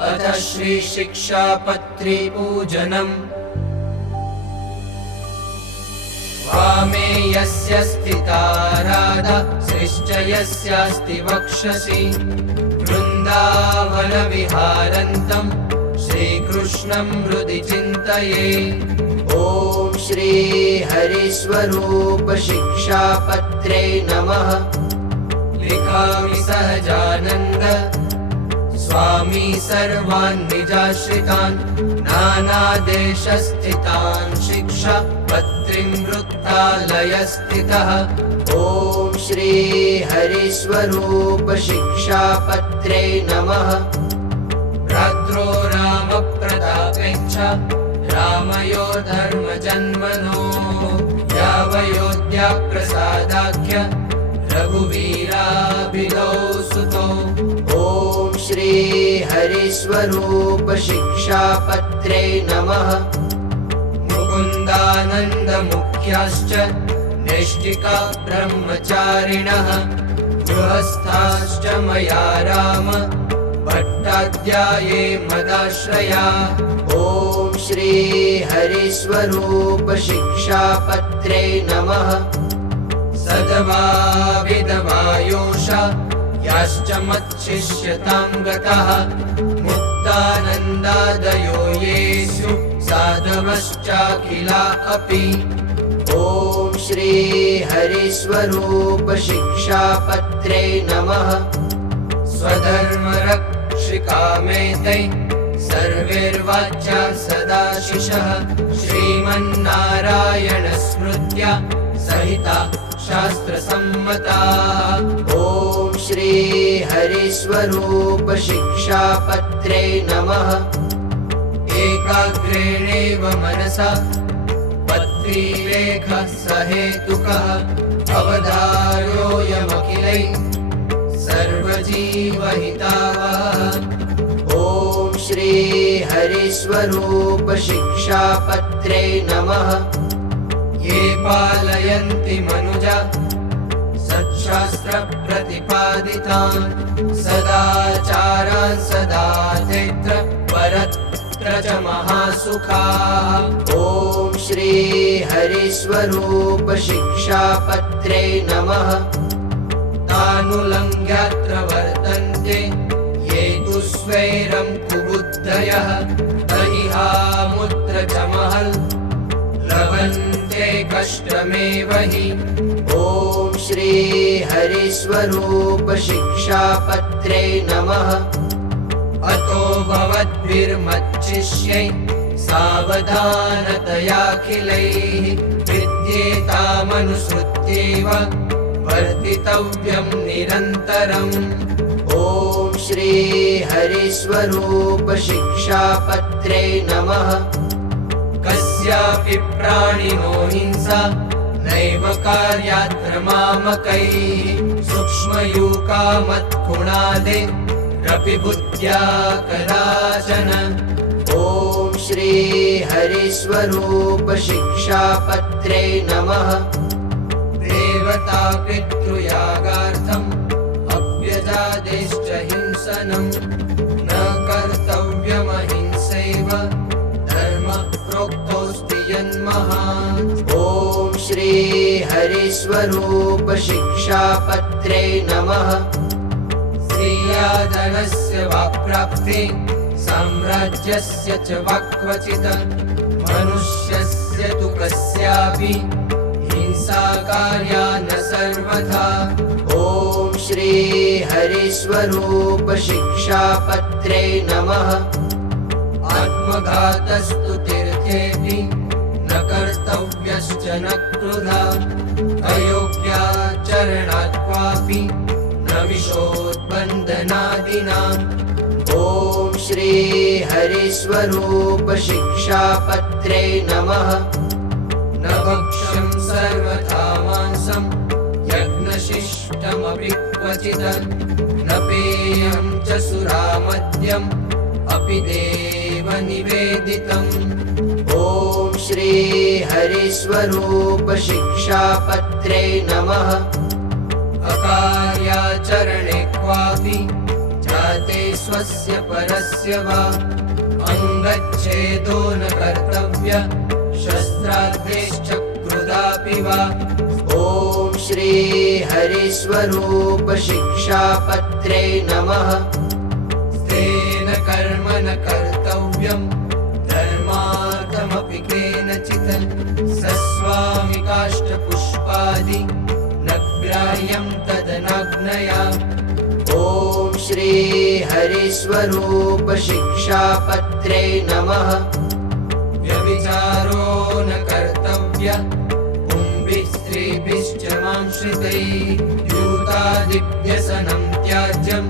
अथ श्री शिक्षापत्री पूजनम्। वामे यस्य स्थिता राधा श्रीश्च यस्यास्ति वक्षसि वृन्दावनविहारन्तं श्रीकृष्णं हृदि चिन्तये। ॐ श्री हरिस्वरूप शिक्षापत्रे नमः। लिखामि सहजानन्द स्वामी सर्वान् निजाश्रितान् नानादेशस्थितान् शिक्षापत्रीं वृत्तालयस्थितः। ॐ श्री हरिस्वरूप शिक्षापत्रे नमः। भ्रात्रो रामप्रतापेच्छ रामयो धर्मजन्मनो यावयोध्या प्रसादाख्य रघुवीराभिधौ सुतो। ॐ श्री हरिस्वरूप शिक्षापत्रे नमः। मुकुन्दानन्दमुख्याश्च नैष्ठिका ब्रह्मचारिणः गृहस्थाश्च मया राम भट्टाध्याये मदाश्रया। ॐ श्री हरिस्वरूप शिक्षापत्रे नमः। सदवा विधवायोषा याश्च मच्छिष्यतां गतः मुक्तानन्दादयो येषु साधवश्चाखिला अपि। ॐ श्री हरिस्वरूप शिक्षापत्रे नमः। स्वधर्मरक्षिकामेतै सर्वैर्वाच्या सदाशिषः श्रीमन्नारायण स्मृत्या सहिता शास्त्रसम्मता। ॐ श्री हरिस्वरूप शिक्षापत्रे नमः। एकाग्रेणेव मनसा पत्रीलेखः सहेतुकः अवधार्योऽयमखिलैः सर्वजीवहितावहः। ॐ श्री हरिस्वरूप शिक्षापत्रे नमः। ये पालयन्ति मनुजा सच्छास्त्रप्रतिपादितान् सदाचारान् सदा तेऽत्र परत्र च महासुखाः। ॐ श्री हरिस्वरूप शिक्षापत्रे नमः। तानुलङ्घ्यात्र वर्तन्ते ये तु स्वैरं कुबुद्धयः तैहामुत्र च महल् लभन्ते कष्टमेव हि। ॐ श्री हरिस्वरूप शिक्षापत्रे नमः। अतो भवद्भिर्मच्छिष्यै सावधानतयाखिलैः विद्येतामनुसृत्यैव वर्तितव्यं निरन्तरम्। ॐ श्री हरिस्वरूप शिक्षापत्रे नमः। कस्यापि प्राणिनो हिंसा नैव कार्यात्र मामकैः सूक्ष्मयूकामत्कुणादे रपि बुद्ध्या कदाचन। ॐ श्री हरिस्वरूप शिक्षापत्रे नमः। देवता पितृयागार्थम् अव्यजादेश्च हिंसनं न कर्तव्यमहिंसैव धर्मः प्रोक्तोऽस्ति यन्महान्। ॐ श्री हरिस्वरूप शिक्षापत्रे नमः। श्रियाधनस्य वा प्राप्ति साम्राज्यस्य च वा क्वचित् मनुष्यस्य तु कस्यापि हिंसा कार्या न सर्वथा। ॐ श्री हरिस्वरूप शिक्षापत्रे नमः। आत्मघातस्तु तीर्थेऽपि न कर्तव्यश्च न क्रुधा अयोग्याचरणात् क्वापि न विषोद्बन्धनादिनाम्। ॐ श्री हरिस्वरूप शिक्षापत्रे नमः। न भक्ष्यं सर्वथा मांसं यज्ञशिष्टमपि क्वचित् न पेयं च सुरामद्यम् अपि देवनिवेदितम्। ॐ श्री हरिस्वरूप शिक्षापत्रे नमः। अकार्याचरणे क्वापि जाते स्वस्य परस्य वा अङ्गच्छेदो न कर्तव्य शस्त्राद्यैश्च क्रुधापि वा। ॐ श्री हरिस्वरूप शिक्षापत्रे नमः। तेन कर्म न कर्तव्यं धर्मार्थमपि केनचित् सस्वामिकाष्ठपुष्पादि न ग्राह्यं तदनाज्ञया। ॐ श्री हरिस्वरूप शिक्षापत्रे नमः। व्यभिचारो न कर्तव्य पुंभिः स्त्रीभिश्च मांश्रितैः द्यूतादिव्यसनं त्याज्यं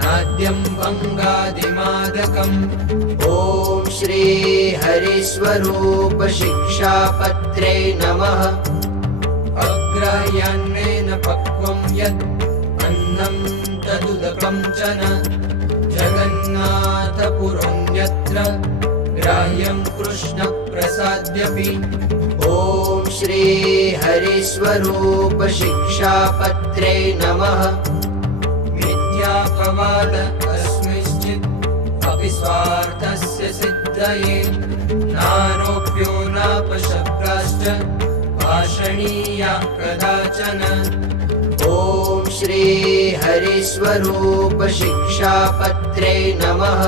नाद्यं भङ्गादिमादकम्। ॐ श्री हरिस्वरूप शिक्षापत्रे नमः। अग्राह्यान्नेन पक्वं यत् अन्नं तदुदकं च न जगन्नाथपुरोऽन्यत्र ग्राह्यं कृष्णप्रसाद्यपि। ॐ श्री हरिस्वरूप शिक्षापत्रे नमः। मिथ्यापवाद कस्मिंश्चित् अपि स्वार्थस्य सिद्धये नारोप्यो नापशब्दाश्च भाषणीया कदाचन। ॐ श्री हरिस्वरूप शिक्षापत्रे नमः।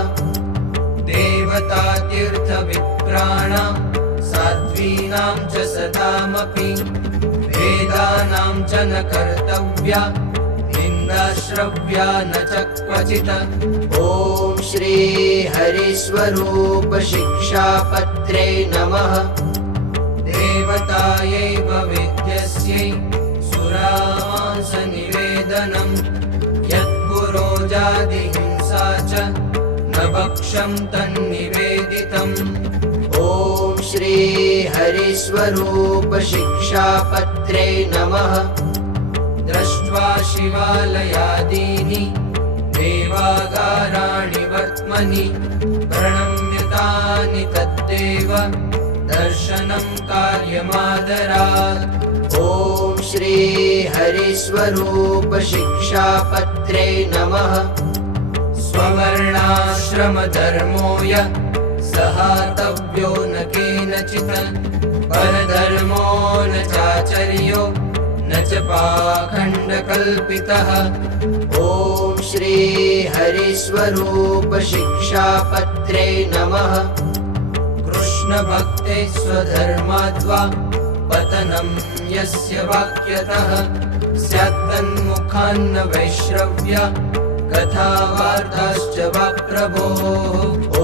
देवतातीर्थविप्राणां साध्वीनां च सतामपि वेदानां च न कर्तव्या निन्दाश्रव्या न च क्वचित्। ॐ श्री हरिस्वरूप शिक्षापत्रे नमः। देवतायै वेद्यस्यै सुरामांसनिवेदनं यत्पुरोजादिहिंसा च न भक्षं तन्निवेदितम्। ॐ श्री हरिस्वरूप शिक्षापत्रे नमः। दृष्ट्वा शिवालयादीनि देवागाराणि वर्त्मनि प्रणम्यतानि तद्देव दर्शनं कार्यमादरात्। ॐ श्री हरिस्वरूप शिक्षापत्रे नमः। स्ववर्णाश्रमधर्मो य सहातव्यो न केनचित् परधर्मो न चाचर्यो न च पाखण्डकल्पितः। ॐ श्री हरिस्वरूप शिक्षापत्रे नमः। कृष्णभक्ते स्वधर्माद्वा पतनं यस्य वाक्यतः स्यात्तन्मुखान्न वैश्रव्या कथावार्ताश्च वा प्रभोः। ॐ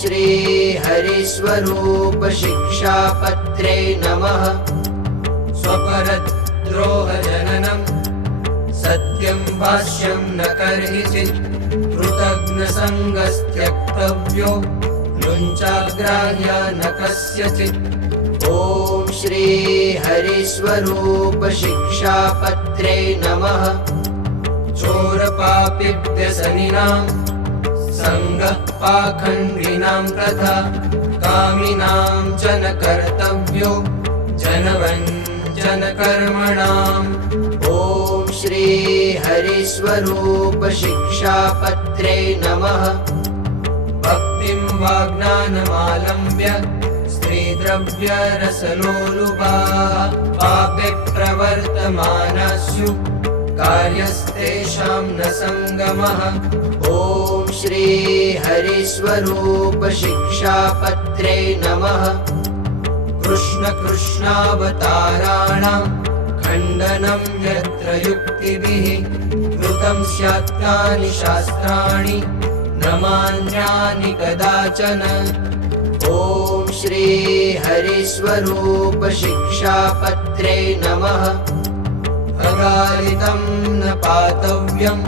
श्री हरिस्वरूप शिक्षापत्रे नमः। स्वपरद्रोहजननं सत्यं भाष्यं न कर्हिचित् कृतघ्नसङ्गस्त्यक्तव्यो युञ्चाग्राह्या न कस्यचित्। ॐ श्री हरिस्वरूप शिक्षापत्रे नमः। चोरपापिव्यसनिनां सङ्गः पाखण्डिनां तथा कामिनां च न कर्तव्यो जनवञ्चनकर्मणाम्। ॐ श्री हरिस्वरूप शिक्षापत्रे नमः। भक्तिं वाग्ज्ञानमालम्ब्य स्त्रीद्रव्यरसलोलुपाः पापे प्रवर्तमानाः स्युः कार्यस्तेषां न सङ्गमः। ॐ श्री हरिस्वरूप शिक्षापत्रे नमः। कृष्णावताराणां खण्डनं यत्र युक्तिभिः कृतं स्यात् तानि शास्त्राणि न मान्यानि कदाचन। ॐ श्री हरिस्वरूप शिक्षापत्रे नमः। अगालितं न पातव्यं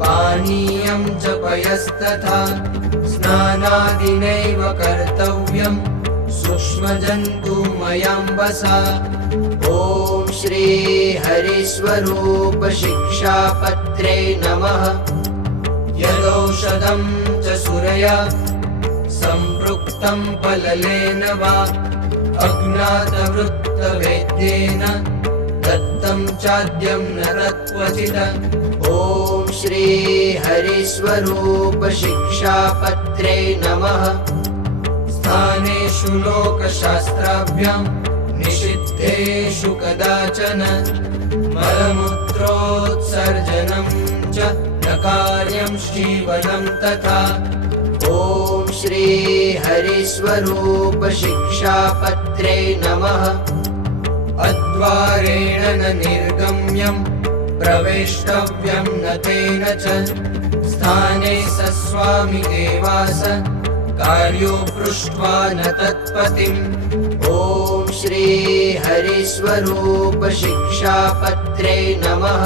पानीयं च पयस्तथा स्नानादिनैव कर्तव्यं सूक्ष्मजन्तुमयाम्बसा। ॐ श्री हरिस्वरूप शिक्षापत्रे नमः। यदौषधं च सुरया सम्पृक्तं फललेन वा अज्ञातवृत्तवेद्येन दत्तं चाद्यं न तत्क्वचित्। ॐ श्री हरिस्वरूप शिक्षापत्रे नमः। स्थानेषु लोकशास्त्राभ्यां निषिद्धेषु कदाचन मलमूत्रोत्सर्जनं च न कार्यं जीवनं तथा। ॐ श्री हरिस्वरूप शिक्षापत्रे नमः। अद्वारेण न निर्गम्यं प्रवेष्टव्यं न तेन च स्थाने सस्वामि एवास कार्यो पृष्ट्वा न तत्पतिम्। ॐ श्री हरिस्वरूप शिक्षापत्रे नमः।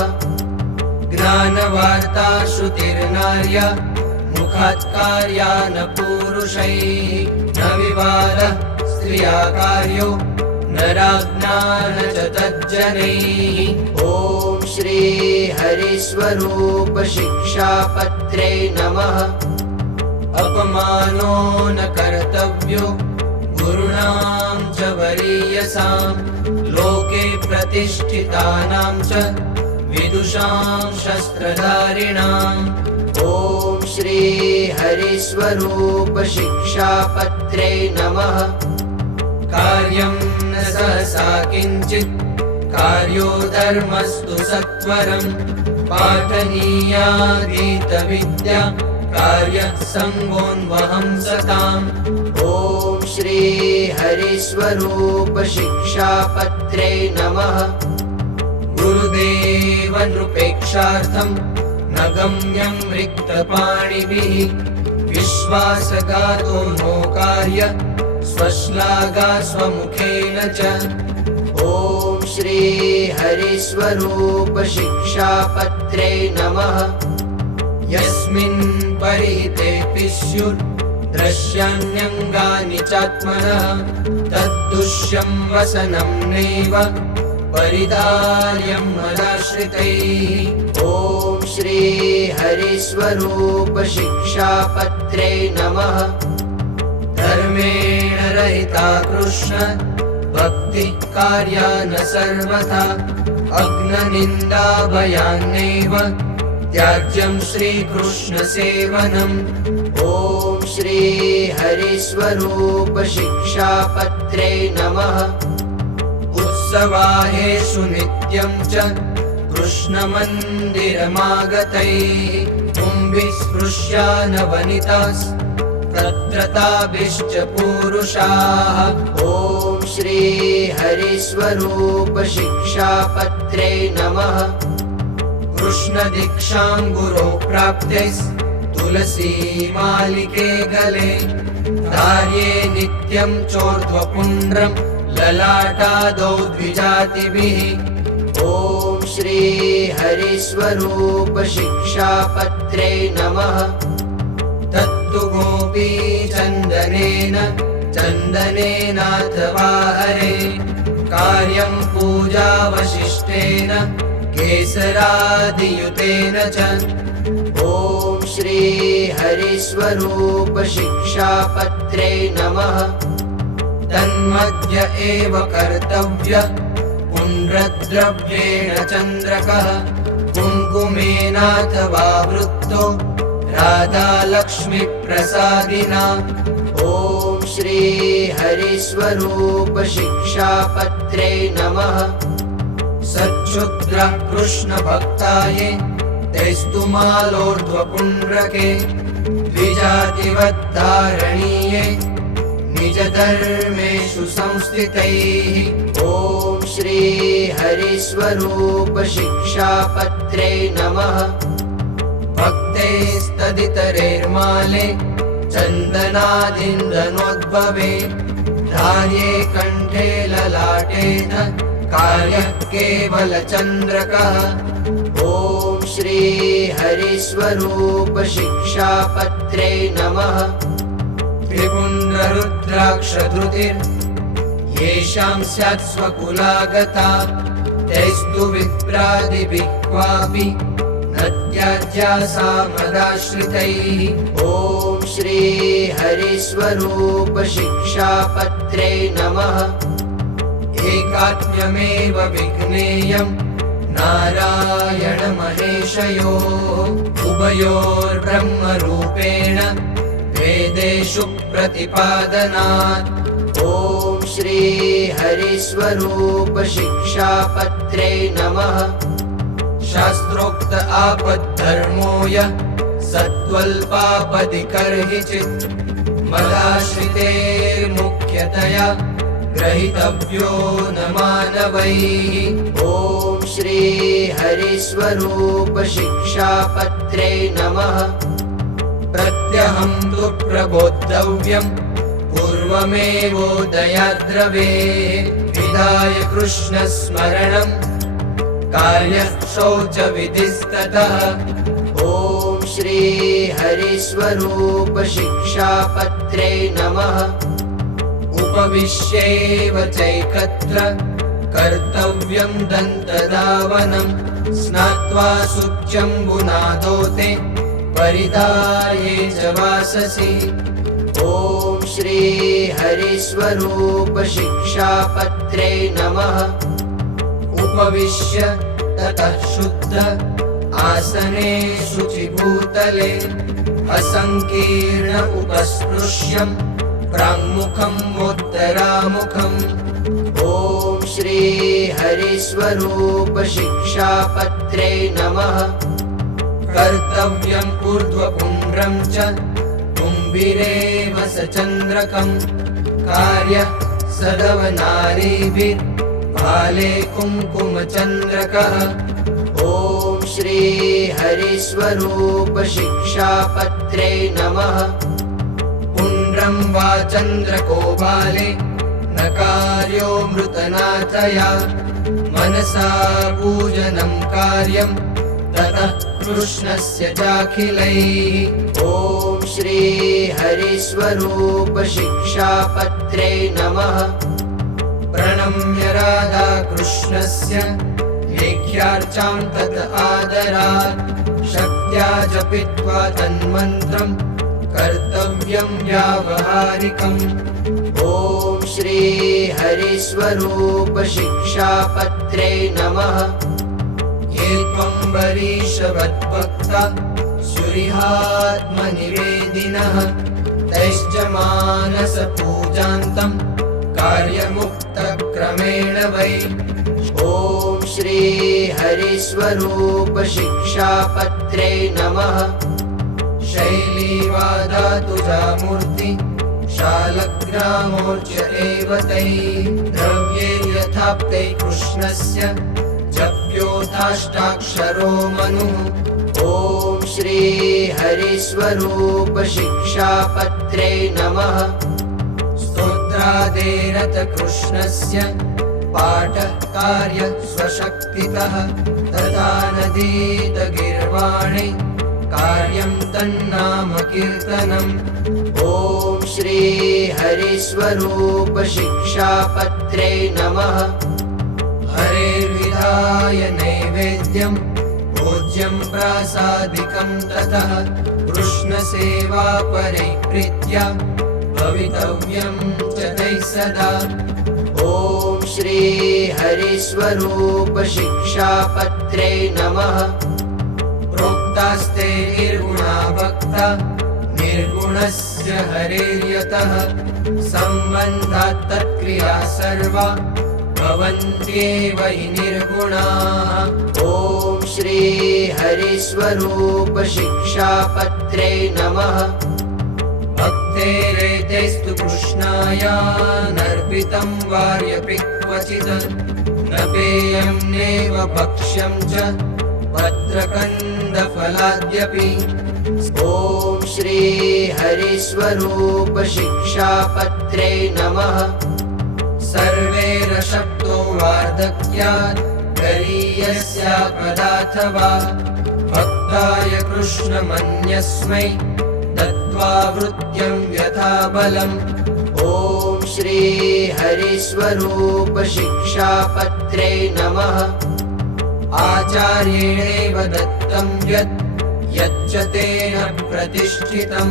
ज्ञानवार्ता श्रुतिर्नार्या मुखात् कार्या न पूरुषैः न विवादः स्त्रिया कार्यो न राज्ञा न च तज्जनैः। ॐ श्री हरिस्वरूप शिक्षापत्रे नमः। अपमानो न कर्तव्यो गुरूणां च वरीयसां लोके प्रतिष्ठितानां च विदुषां शस्त्रधारिणाम्। ॐ श्री हरिस्वरूप शिक्षापत्रे नमः। कार्यं न सहसा किञ्चित् कार्यो धर्मस्तु सत्वरं पाठनीयाधीतविद्या कार्यसङ्गोन्वहं सताम्। ॐ श्री हरिस्वरूप शिक्षापत्रे नमः। गुरुदेव नृपेक्षार्थं न गम्यं रिक्तपाणिभिः विश्वासघातो नो कार्य स्वश्लाघा स्वमुखेन च। ॐ श्री हरिस्वरूप शिक्षापत्रे नमः। यस्मिन् परिहितेऽपि स्युर्दृश्यान्यङ्गानि चात्मनः तद्दुष्यं वसनं नैव परिधार्यं मदाश्रितैः। ॐ श्री हरिस्वरूप शिक्षापत्रे नमः। धर्मेण रहिता कृष्ण भक्तिः कार्या न सर्वथा अग्ननिन्दाभयान्नैव त्याज्यं श्रीकृष्णसेवनम्। ॐ श्री हरिस्वरूप शिक्षापत्रे नमः। उत्सवाहेषु नित्यं च कृष्णमन्दिरमागतैः कुम्भिस्पृश्यानवनितास्तत्र ताभिश्च पूरुषाः। ॐ श्री हरिस्वरूप शिक्षापत्रे नमः। कृष्णदीक्षां गुरो प्राप्तेस्तुलसी मालिके गले धार्ये नित्यं चोर्ध्वपुण्ड्रं ललाटादौ द्विजातिभिः। ॐ श्री हरिस्वरूप शिक्षापत्रे नमः। तत्तु गोपीचन्दनेन चन्दनेनाथवा हरे कार्यं पूजावशिष्टेन केसरादियुतेन च। ॐ श्री हरिस्वरूप शिक्षापत्रे नमः। तन्मध्य एव कर्तव्यः पुण्ड्रद्रव्येण चन्द्रकः कुङ्कुमेनाथवा वृत्तो राधालक्ष्मीप्रसादिना। ॐ श्री हरिस्वरूप शिक्षापत्रे नमः। सच्छुद्रः कृष्णभक्ताये तैस्तु मालोर्ध्वपुण्ड्रके द्विजातिवद्धारणीये निजधर्मेषु संस्थितैः। ॐ श्री हरिस्वरूप शिक्षापत्रे नमः। भक्तैस्तदितरेर्माले चन्दनादिन्दनोद्भवे धार्ये कण्ठे ललाटेन कार्यः केवलचन्द्रकः। ॐ श्री हरिस्वरूप शिक्षापत्रे नमः। त्रिपुण्ड्ररुद्राक्षधृतिर्येषां स्यात् स्वकुलागता तैस्तु विप्रादिभिः क्वापि न त्याज्या सा मदाश्रितैः। ॐ श्री हरिस्वरूप शिक्षापत्रे नमः। एकात्म्यमेव विज्ञेयं न नारायणमहेशयोः उभयोर्ब्रह्मरूपेण वेदेषु प्रतिपादनात्। ॐ श्री हरिस्वरूप शिक्षापत्रे नमः। शास्त्रोक्त आपद्धर्मोय सत्त्वल्पापदिकर्हिचित् मदाश्रितेर्मुख्यतया ग्रहीतव्यो न मानवैः। ॐ श्री हरिस्वरूप शिक्षापत्रे नमः। प्रत्यहं तु प्रबोद्धव्यम् पूर्वमेवोदयाद्रवे विधाय कृष्णस्मरणं कार्यः शौचविधिस्ततः। ॐ श्री हरिस्वरूप शिक्षापत्रे नमः। उपविश्येव चैकत्र कर्तव्यं दन्तधावनं स्नात्वा शुच्यम्बुनादोते परिधाये च वाससि। ॐ श्री हरिस्वरूप शिक्षापत्रे नमः। उपविश्य ततः शुद्ध आसने शुचिभूतले असंकीर्ण उपस्पृश्यं प्राङ्मुखम् उत्तरामुखम्। ॐ श्री हरिस्वरूप शिक्षापत्रे नमः। कर्तव्यम् ऊर्ध्वपुण्ड्रं च कुम्भिरेव सचन्द्रकम् कार्यः सदवनारीभिर्भाले कुङ्कुमचन्द्रकः। ॐ श्री हरिस्वरूप शिक्षापत्रे नमः। पुण्ड्रं वा चन्द्रको बाले न कार्यो मृतनाथया मनसा पूजनं कार्यं ततः कृष्णस्य चाखिलैः। ॐ श्री हरिस्वरूप शिक्षापत्रे नमः। प्रणम्य राधाकृष्णस्य लेख्यार्चां तत् आदरात् शक्त्या जपित्वा तन्मन्त्रं कर्तव्यं व्यावहारिकम्। ॐ श्री हरिस्वरूप शिक्षापत्रे नमः। ये त्वं वरीशवद्भक्ता सुरिहात्मनिवेदिनः तैश्च मानसपूजान्तं कार्यमुक्तक्रमेण वै। ॐ श्री हरिस्वरूप शिक्षापत्रे नमः। शैलीवादातुजा मूर्ति शालग्रामोच्च एव तैः द्रव्ये यथाप्ते कृष्णस्य जप्योथाष्टाक्षरो मनुः। ॐ श्री हरिस्वरूप शिक्षापत्रे नमः। स्तोत्रादेरत कृष्णस्य पाठः कार्यः स्वशक्तितः तथा नदीत गिर्वाणे कार्यं तन्नाम कीर्तनम्। ॐ श्री हरिस्वरूप शिक्षापत्रे नमः। हरेर्विधाय नैवेद्यं भोज्यं प्रासादिकं ततः कृष्णसेवा परिप्रीत्या भवितव्यं च तैः सदा। ॐ श्री हरिस्वरूप शिक्षापत्रे नमः। प्रोक्तास्ते निर्गुणा भक्ता निर्गुणस्य हरेर्यतः सम्बन्धात् तत्क्रिया सर्वा भवन्त्येव हि निर्गुणाः। ॐ श्री हरिस्वरूप शिक्षापत्रे नमः। भक्तेरेतेस्तु कृष्णाय नर्पितं वार्यपि क्वचित् न पेयं नैव भक्ष्यं च भद्रकन्दफलाद्यपि। ॐ श्री हरिस्वरूप शिक्षापत्रे नमः। सर्वैरशक्तो वार्धक्यात् गरीयस्यापदाथवा भक्ताय कृष्णमन्यस्मै दत्त्वा वृत्यं यथा बलम्। ॐ श्री हरिस्वरूप शिक्षापत्रे नमः। आचार्येणैव दत्तं यच्च तेन प्रतिष्ठितं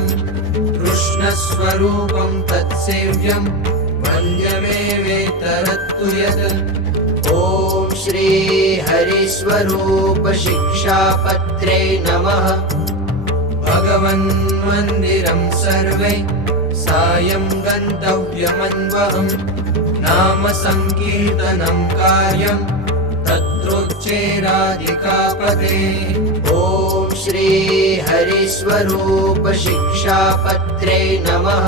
कृष्णस्वरूपं तत्सेव्यं वन्द्यमेवेतरत्तु यत्। ॐ ॐ श्री हरिस्वरूप शिक्षापत्रे नमः। भगवन्मन्दिरं सर्वे सायं गन्तव्यमन्वहम्। नाम संकीर्तनं कार्यं तत्रोच्चैराधिकापदे। ॐ श्री हरिस्वरूप शिक्षापत्रे नमः।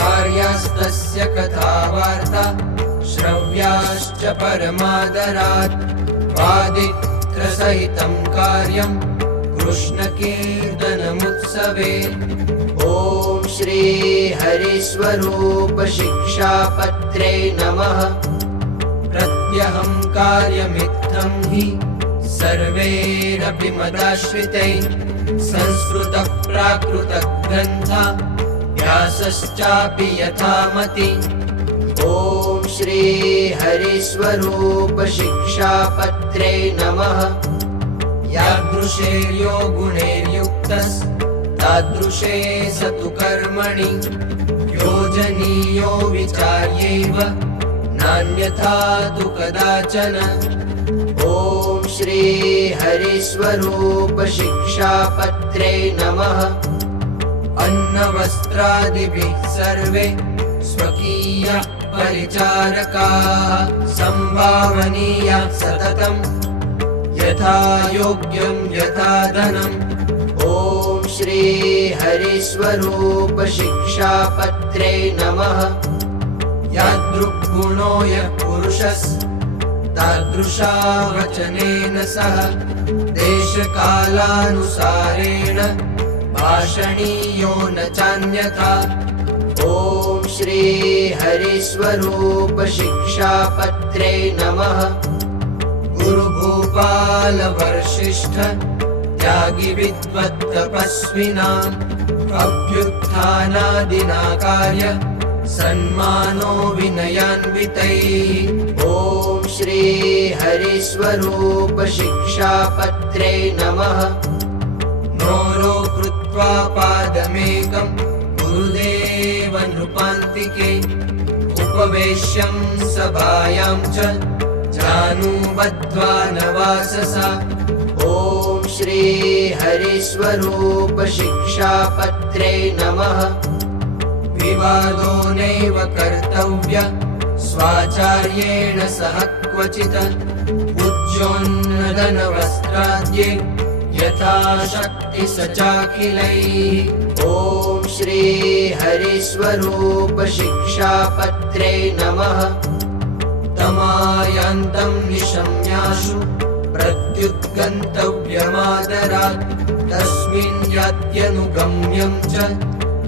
कार्यास्तस्य कथावार्ता श्रव्याश्च परमादरात्। वादित्रसहितं कार्यं कृष्णकीर्तनमुत्सवे। ॐ श्री हरिस्वरूप शिक्षापत्रे नमः। प्रत्यहं कार्यमित्थं हि सर्वैरपि मदाश्रितैः। संस्कृतप्राकृतग्रन्था व्यासश्चापि यथामति। ॐ श्री हरिस्वरूप शिक्षापत्रे नमः। यादृशेर्यो गुणैर्युक्तस्तादृशे स तु कर्मणि। योजनीयो विचार्यैव नान्यथा तु कदाचन। ॐ श्री हरिस्वरूप शिक्षापत्रे नमः। अन्नवस्त्रादिभिः सर्वे स्वकीयाः परिचारकाः। सम्भावनीयाः सततं यथा योग्यं यथा धनम्। ॐ श्री हरिस्वरूप शिक्षापत्रे नमः। यादृग्गुणो यः पुरुषस्तादृशा वचनेन सह। देशकालानुसारेण भाषणीयो न चान्यथा। ॐ श्री हरिस्वरूप शिक्षापत्रे नमः। गुरुभूपालवर्षिष्ठ त्यागी विद्वत्तपस्विनाम्। अभ्युत्थानादिना कार्य सन्मानो विनयान्वितैः। ॐ श्री हरिस्वरूप शिक्षापत्रे नमः। नोरो कृत्वा पादमेकं गुरुदेव नृपान्तिके। उपवेश्यं सभायां च जानुबद्ध्वा न वाससा। ॐ श्री हरिस्वरूप शिक्षापत्रे नमः। विवादो नैव कर्तव्य स्वाचार्येण सह क्वचित्। उज्जोन्नदनवस्त्राद्ये यथा शक्ति स चाखिलैः। ॐ श्री हरिस्वरूप शिक्षापत्रे नमः। तमायान्तं निशम्याशु प्रत्युत्गन्तव्यमादरात्। तस्मिन् यात्यनुगम्यं च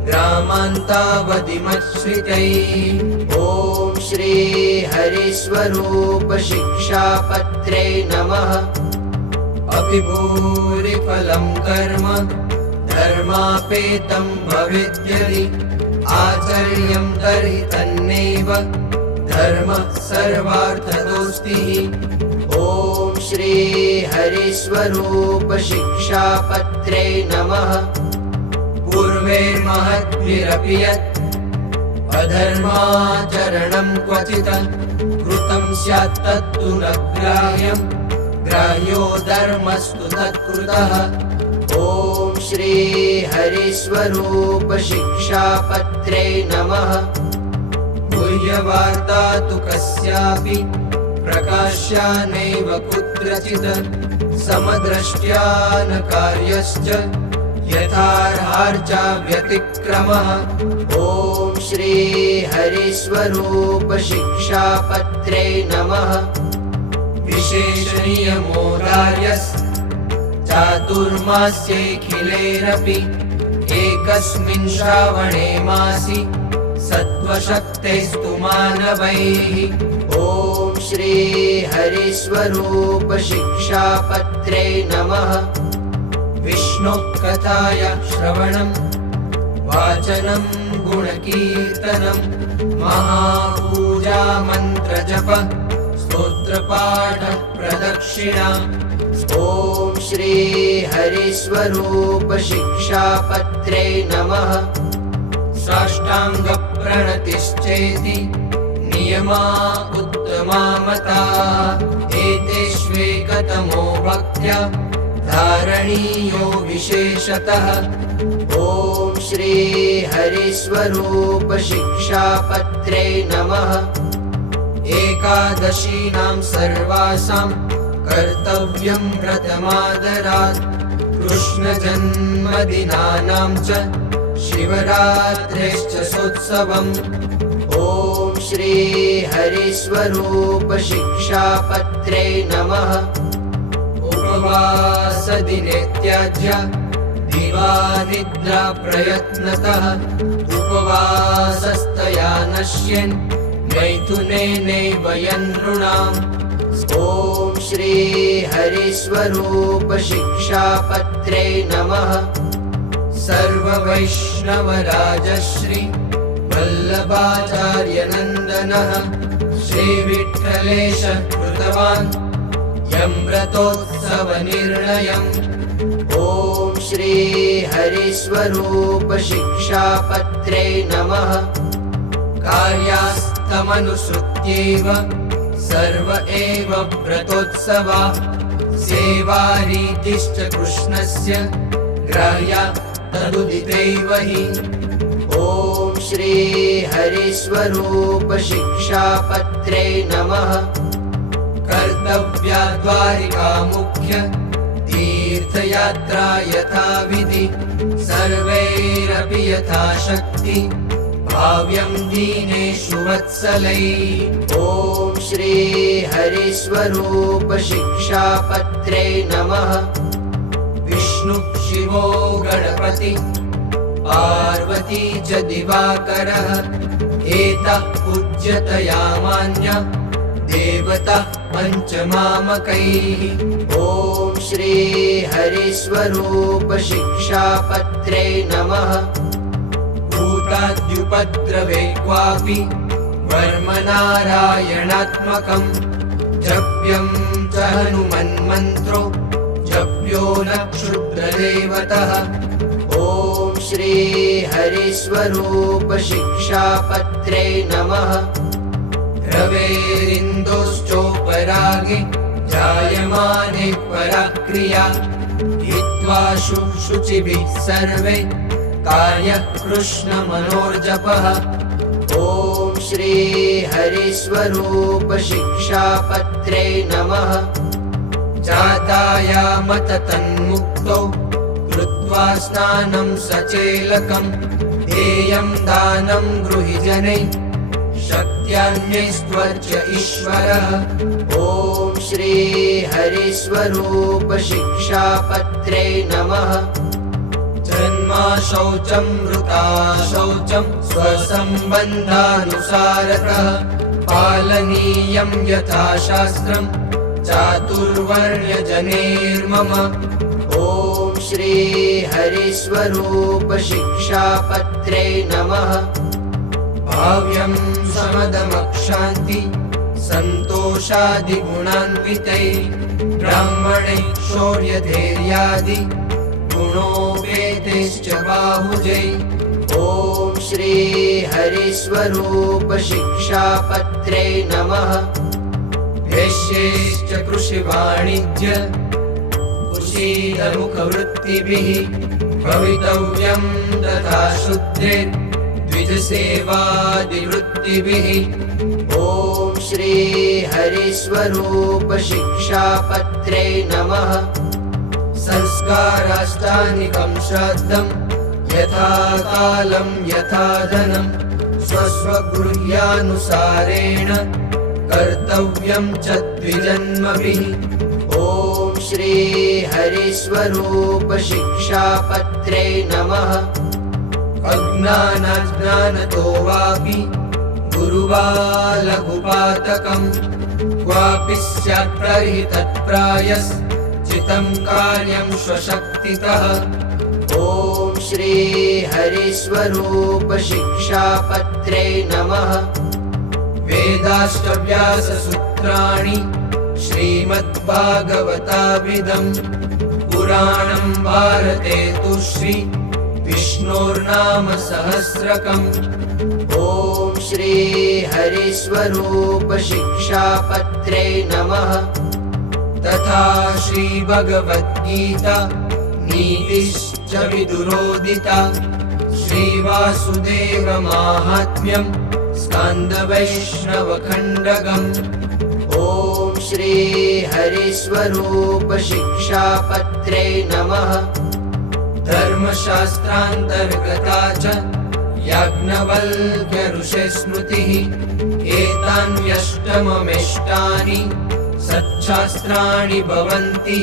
ग्रामान्तावधिमश्रितैः। ॐ श्री हरिस्वरूप शिक्षापत्रे नमः। अभिभूरिफलं कर्म धर्मापेतं भवेद्यदि। आचर्यं तर्हि तन्नैव धर्मः सर्वार्थदोस्तिः। ॐ श्री हरिस्वरूप शिक्षापत्रे नमः। पूर्वे महद्भिरपि यत् अधर्माचरणं क्वचित् कृतं स्यात् तत्तु न ग्राह्यं। ग्राह्यो धर्मस्तु तत्कृतः। ॐ श्री हरिस्वरूप शिक्षापत्रे नमः। गुह्यवार्ता तु कस्यापि प्रकाश्या नैव कुत्रचित्। समदृष्ट्या न कार्यश्च यथार्हार्चा व्यतिक्रमः। ॐ श्री हरिस्वरूप शिक्षापत्रे नमः। विशेषनियमो चातुर्मास्यैखिलैरपि। एकस्मिन् श्रावणे मासि सत्त्वशक्तैस्तु मानवैः। ॐ श्री हरिस्वरूप शिक्षापत्रे नमः। विष्णुः कथाया श्रवणं वाचनं गुणकीर्तनं। महापूजा मन्त्रजप स्तोत्रपाठ प्रदक्षिणा। ॐ श्री हरिस्वरूप शिक्षापत्रे नमः। साष्टाङ्गप्रणतिश्चेति नियमा उत्तमा मता एतेष्वेकतमो भक्त्या धारणीयो विशेषतः। ॐ श्री हरिस्वरूप शिक्षापत्रे नमः। एकादशीनां सर्वासां कर्तव्यं व्रतमादरात् कृष्णजन्मदिनानां च शिवरात्रेश्च सोत्सवम्। ॐ श्री हरिस्वरूप शिक्षापत्रे नमः। उपवासदिने त्याज्य दिवानिद्रा प्रयत्नतः उपवासस्तया नश्यन् मैथुनेनैव यनृणाम्। ॐ श्री हरिस्वरूप शिक्षापत्रे नमः। सर्ववैष्णवराजश्री वल्लभाचार्यनन्दनः श्रीविठ्ठलेश कृतवान् यं व्रतोत्सवनिर्णयम्। ॐ श्री हरिस्वरूप शिक्षापत्रे नमः। कार्यास्तमनुसृत्यैव सर्व एव व्रतोत्सवा सेवारीतिश्च कृष्णस्य ग्राह्या तदुदितैव हि। ॐ श्री हरिस्वरूप शिक्षापत्रे नमः। कर्तव्याद्वारिका मुख्य तीर्थयात्रा यथाविधि सर्वैरपि यथाशक्ति भाव्यं दीनेषु वत्सलैः। ॐ श्री हरिस्वरूप शिक्षापत्रे नमः। विष्णु शिवो गणपति पार्वती च दिवाकरः एतः पूज्यतया मान्या देवता पञ्चमामकैः। ॐ श्री हरिस्वरूप शिक्षापत्रे नमः। भूताद्युपद्रवे क्वापि वर्मनारायणात्मकं जप्यं च हनुमन्मन्त्रो जप्यो न क्षुद्रदेवतः। ॐ श्री हरिस्वरूप शिक्षापत्रे नमः। रवेरिन्दोश्चोपरागे जायमाने पराक्रिया हित्वा शुचिभिः सर्वे कार्यकृष्णमनोर्जपः। ॐ श्री हरिस्वरूप शिक्षापत्रे नमः। जातायामत तन्मुक्तो कृत्वा स्नानं सचेलकं देयं दानं गृहि जनैः शक्त्यान्यैस्त्वर्च ईश्वरः। ॐ श्री हरिस्वरूप शिक्षापत्रे नमः। जन्मा शौचं मृता शौचं स्वसम्बन्धानुसारतः पालनीयं यथाशास्त्रं चातुर्वर्ण्यजनैर्मम। ॐ श्री हरिस्वरूप शिक्षापत्रे नमः। भाव्यं समदमक्षान्ति सन्तोषादिगुणान्वितैः ब्राह्मणैः शौर्यधैर्यादि गुणोपेतैश्च बाहुजैः। ॐ श्री हरिस्वरूप शिक्षापत्रे नमः। वैश्यैश्च कृषिवाणिज्य कुशीलमुखवृत्तिभिः भवितव्यं तथा शूद्रैर्द्विजसेवादिवृत्तिभिः। ॐ श्री हरिस्वरूप शिक्षापत्रे नमः। संस्काराष्टानिकं श्राद्धं यथा कालं यथा धनं स्वस्वगृह्यानुसारेण कर्तव्यं च द्विजन्मभिः। ॐ श्री हरिस्वरूप शिक्षापत्रे नमः। अज्ञानाज्ञानतो वापि गुरुवालघुपातकं क्वापि स्यात् तर्हि तत्प्रायश्चितं कार्यं स्वशक्तितः। ॐ श्री हरिस्वरूप शिक्षापत्रे नमः। वेदाष्टव्याससूत्राणि श्रीमद्भागवताभिधं पुराणं भारते तु श्री विष्णोर्नाम सहस्रकम्। ॐ श्री हरिस्वरूप शिक्षापत्रे नमः। तथा श्री भगवद्गीता नीतिश्च विदुरोदिता। श्रीवासुदेव माहात्म्यं स्कन्दवैष्णवखण्डकम्। ॐ श्री हरिस्वरूप शिक्षापत्रे नमः। धर्मशास्त्रान्तर्गता च याज्ञवल्क्य ऋषिस्मृतिः। एतान्यष्टममेष्टानि सच्छास्त्राणि भवन्ति।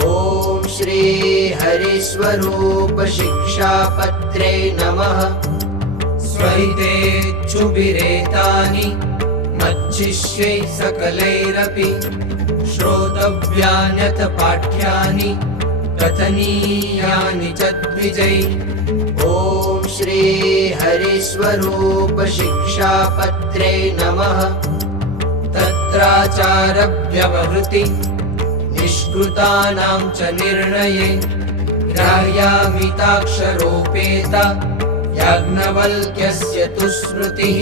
ॐ श्री हरिस्वरूप शिक्षापत्रे नमः। स्वहितेच्छुभिरेतानि मच्छिष्ये सकलैरपि। श्रोतव्यान्यथ पाठ्यानि कथनीयानि च द्विजै। ॐ श्री हरिस्वरूप शिक्षापत्रे नमः। तत्राचारव्यवहृति निष्कृतानां च निर्णये। ग्राह्यामिताक्षरोपेत याज्ञवल्क्यस्य तु स्मृतिः।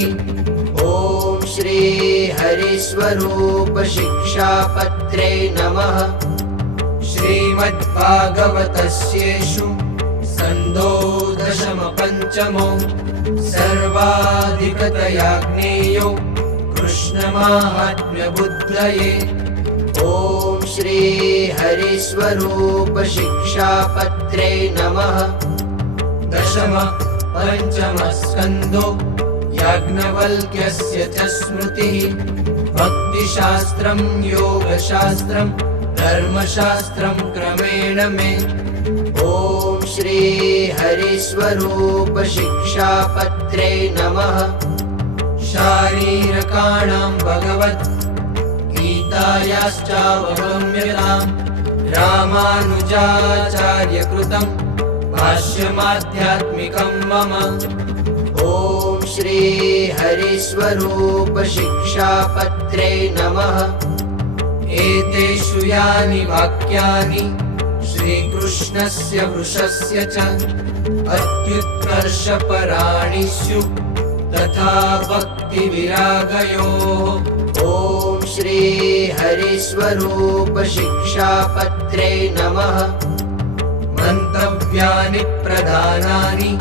ॐ श्री हरिस्वरूप शिक्षापत्रे नमः। श्रीमद्भागवतस्येषु स्कन्धो दशमपञ्चमो। सर्वाधिकतया ज्ञेयो कृष्णमाहात्म्यबुद्धये। ॐ श्री हरिस्वरूप शिक्षापत्रे नमः। दशम पञ्चमस्कन्धो याज्ञवल्क्यस्य च स्मृतिः। भक्तिशास्त्रं योगशास्त्रं धर्मशास्त्रं क्रमेण मे। ॐ श्री हरिस्वरूप शिक्षापत्रे नमः। शारीरकाणां भगवत् गीतायाश्चावगम्यताम्। रामानुजाचार्यकृतं भाष्यमाध्यात्मिकं मम। ॐ श्री हरिस्वरूप शिक्षापत्रे नमः। एतेषु यानि वाक्यानि श्रीकृष्णस्य वृषस्य च अत्युत्कर्षपराणि स्युः तथा भक्तिविरागयोः। ॐ श्री हरिस्वरूप शिक्षापत्रे नमः। मन्तव्यानि प्रधानानि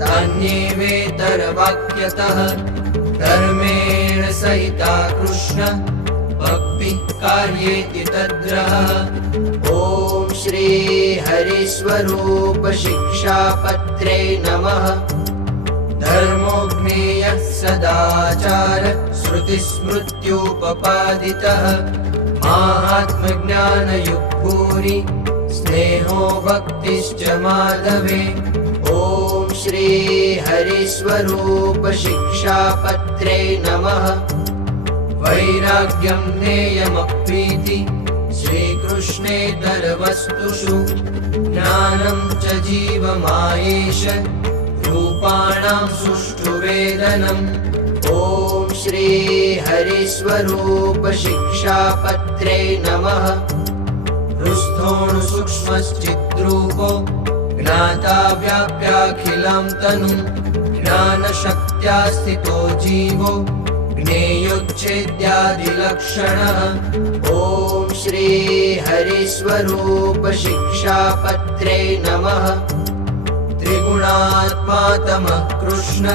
तान्येवेतरवाक्यतः। धर्मेण सहिता कृष्ण भक्तिः कार्येति तद्रः। ॐ श्री हरिस्वरूप शिक्षापत्रे नमः। धर्मो ज्ञेयः सदाचार श्रुतिस्मृत्युपपादितः। माहात्म्यज्ञानयुक्तोरि स्नेहो भक्तिश्च माधवे। ॐ श्री हरिस्वरूप शिक्षापत्रे नमः। वैराग्यं ज्ञेयमप्रीति श्रीकृष्णेतरवस्तुषु। ज्ञानं च जीवमायेष रूपाणां सुष्ठुवेदनम्। ॐ श्री हरिस्वरूप शिक्षापत्रे नमः। हृस्थोऽणुसूक्ष्मश्चिद्रूपो ज्ञाता व्याप्याखिलं तनुं। ज्ञानशक्त्या स्थितो जीवो ज्ञेयोच्छेद्यादिलक्षणः। ॐ श्री हरिस्वरूप शिक्षापत्रे नमः। त्रिगुणात्मा तमः कृष्ण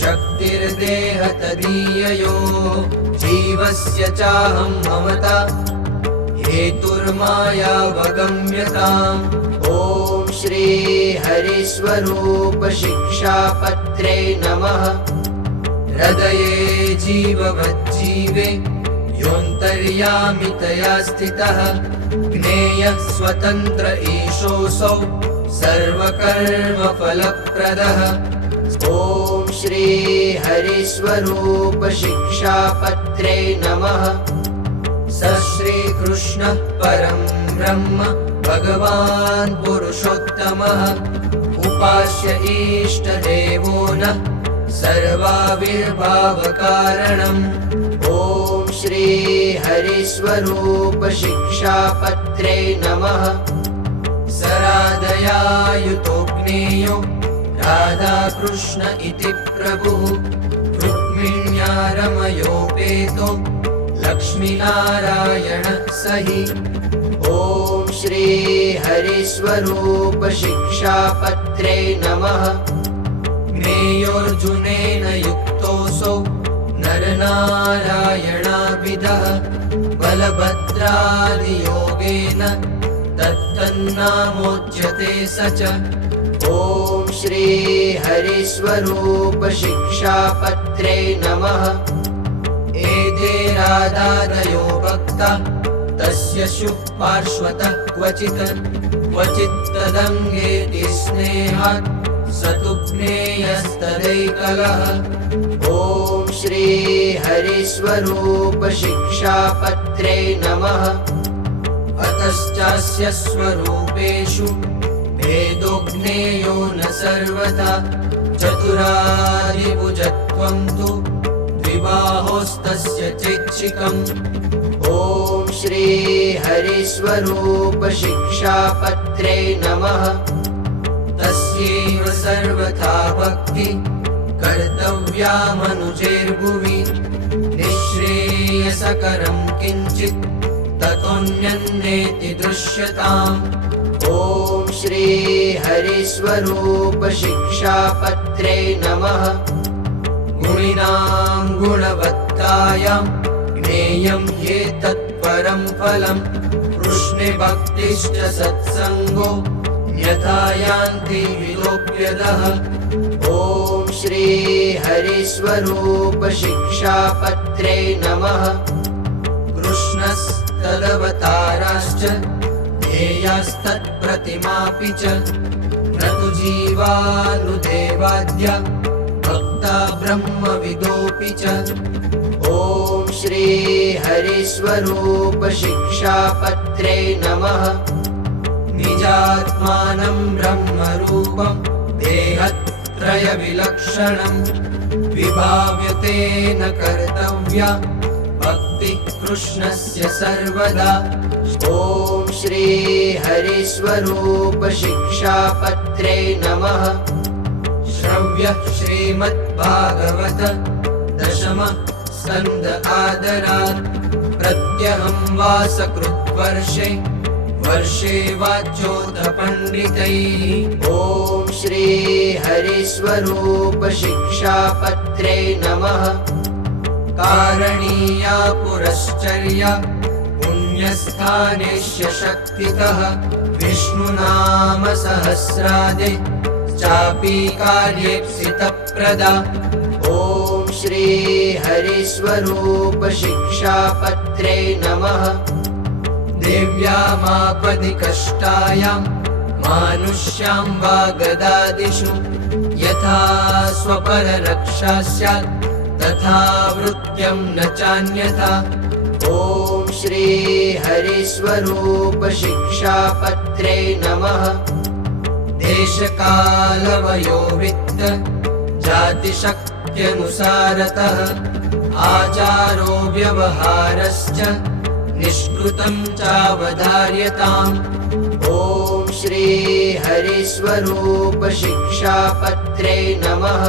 शक्तिर्देहतदीययोः। जीवस्य चाहं ममता हेतुर्मायावगम्यताम्। ॐ श्री हरिस्वरूप शिक्षापत्रे नमः। हृदये जीववज्जीवे योऽन्तर्यामितया स्थितः। ज्ञेयः स्वतन्त्र ईशोऽसौ सर्वकर्मफलप्रदः। ॐ श्री हरिस्वरूप शिक्षापत्रे नमः। स श्रीकृष्णः परं ब्रह्म भगवान् पुरुषोत्तमः। उपास्य इष्टदेवो नः सर्वाविर्भावकारणम्। ॐ श्री हरिस्वरूप शिक्षापत्रे नमः। सराधयायुतो ज्ञेयो राधाकृष्ण इति प्रभुः रुक्मिण्या रमयोपेतो लक्ष्मीनारायणः सहि। ॐ श्री हरिस्वरूप शिक्षापत्रे नमः। ज्ञेयोऽर्जुनेन युक्तोऽसौ नरनारायणाभिधः बलभद्रादियोगेन तत्तन्नामोच्यते स च। ॐ श्री हरिस्वरूप शिक्षापत्रे नमः। एते राधादयो भक्ता तस्य शुपार्श्वतः क्वचित् तदङ्गेति स्नेहात् स तु ज्ञेयस्तदैकलः। ॐ श्री हरिस्वरूप शिक्षापत्रे नमः। अतश्चास्य स्वरूपेषु भेदो ज्ञेयो न सर्वथा चतुरादिभुजत्वं तु द्विबाहोस्तस्य चैच्छिकम्। ॐ श्री हरिस्वरूप शिक्षापत्रे नमः। तस्यैव सर्वथा भक्ति कर्तव्या मनुजेर्भुवि निःश्रेयसकरं किञ्चित् ततोऽन्यन्नेति दृश्यताम्। ॐ श्री हरिस्वरूप शिक्षापत्रे नमः। गुणिनां गुणवत्तायां ज्ञेयं ह्येतत्परं फलं कृष्णे भक्तिश्च सत्सङ्गो यथा यान्ति विलोक्यदः। ॐ श्री हरिस्वरूप शिक्षापत्रे नमः। कृष्णस्तदवताराश्च ध्येयास्तत्प्रतिमापि च न तु जीवानुदेवाद्या भक्ता ब्रह्मविदोऽपि च। ॐ श्री हरिस्वरूप शिक्षापत्रे नमः। निजात्मानं ब्रह्मरूपं देहत्रयविलक्षणं विभाव्यतेन कर्तव्या भक्तिः कृष्णस्य सर्वदा। ॐ श्री हरिस्वरूप शिक्षापत्रे नमः। श्रव्यः श्रीमद्भागवत दशमः स्कन्ध आदरात् प्रत्यहं वासकृद्वर्षे वाच्योत पण्डितैः। ॐ श्री हरिस्वरूप शिक्षापत्रे नमः। कारणीया पुरश्चर्या पुण्यस्थानेश्य शक्तितः विष्णुनाम सहस्रादे चापि कार्येप्सितप्रदा। ॐ श्री हरिस्वरूप शिक्षापत्रे नमः। देव्यामापदि कष्टायां मानुष्यां वा गदादिषु यथा स्वपररक्षा स्यात् तथा वृत्यं न चान्यथा। ॐ श्री हरिस्वरूप शिक्षापत्रे नमः। देशकालवयोवित्त जातिशक्त्यनुसारतः आचारो व्यवहारश्च निष्कृतं चावधार्यताम्। ॐ श्री हरिस्वरूप शिक्षापत्रे नमः।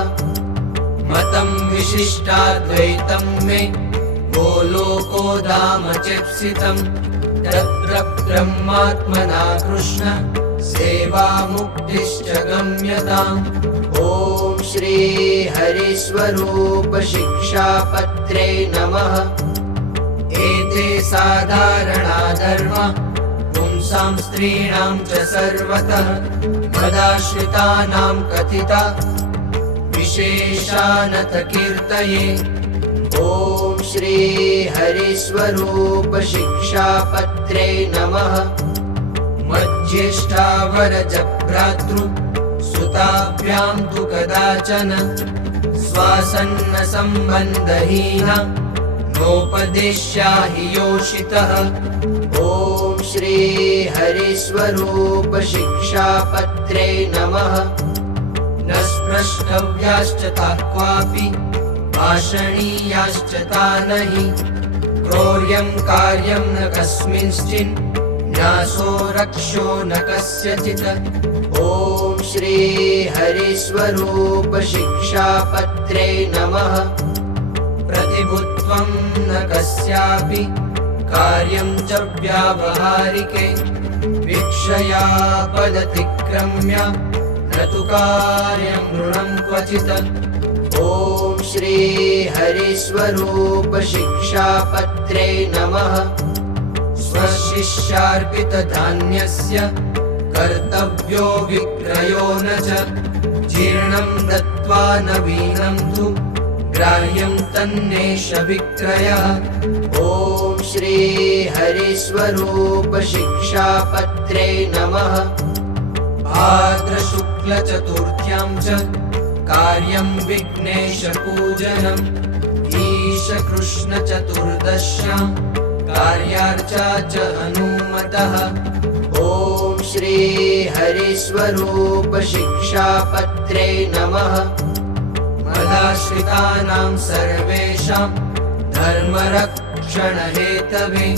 मतं विशिष्टाद्वैतं मे गोलोकोधाम चेप्सितं तत्र ब्रह्मात्मना कृष्ण सेवामुक्तिश्च गम्यताम्। ॐ श्री हरिस्वरूप शिक्षापत्रे नमः। एते साधारणा धर्मा पुंसां स्त्रीणां च सर्वतः मदाश्रितानां कथिता विशेषानथ कीर्तये। ॐ श्री हरिस्वरूप शिक्षापत्रे नमः। मज्येष्ठावरजभ्रातृ सुताभ्यां तु कदाचन स्वासन्नसम्बन्धहीना नोपदेश्या हि योषितः। ॐ श्री हरिस्वरूप शिक्षापत्रे नमः। न स्पृष्टव्याश्च ताः क्वापि भाषणीयाश्च ता नहि क्रौर्यं कार्यं न कस्मिंश्चिन् न्यासो रक्षो न कस्यचित्। ॐ श्री हरिस्वरूप शिक्षापत्रे नमः। प्रतिभूत्वं न कस्यापि कार्यं च व्यावहारिके, वीक्षया पदतिक्रम्य न तु कार्यं नृणं क्वचित्। ॐ श्री हरिस्वरूप शिक्षापत्रे नमः। स्वशिष्यार्पितधान्यस्य कर्तव्यो विक्रयो न च, जीर्णं दत्त्वा नवीनं तु ग्राह्यं तन्नेष विक्रयः। ॐ श्री हरिस्वरूप शिक्षापत्रे नमः। भाद्रशुक्लचतुर्थ्यां च कार्यं विघ्नेशपूजनम्, ईशकृष्णचतुर्दश्यां कार्यार्चा च हनुमतः। ॐ श्री हरिस्वरूप शिक्षापत्रे नमः। मदाश्रितानां सर्वेषां धर्मरक्षणहेतवे,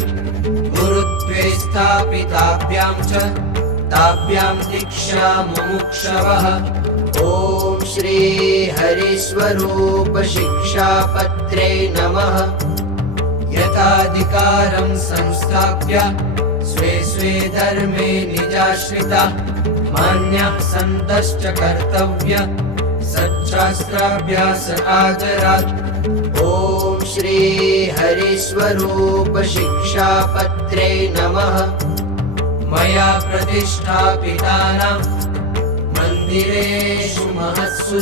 गुरुत्वे स्थापिताभ्यां च ताभ्यां दीक्षा मुमुक्षवः। ॐ श्री हरिस्वरूप शिक्षापत्रे नमः। यथाधिकारं संस्थाप्य स्वे स्वे धर्मे निजाश्रिता, मान्याः सन्तश्च कर्तव्य सच्छास्त्राभ्यास आदरात्। ॐ श्री हरिस्वरूप शिक्षापत्रे नमः। मया प्रतिष्ठापितानां मन्दिरेषु महत्सु च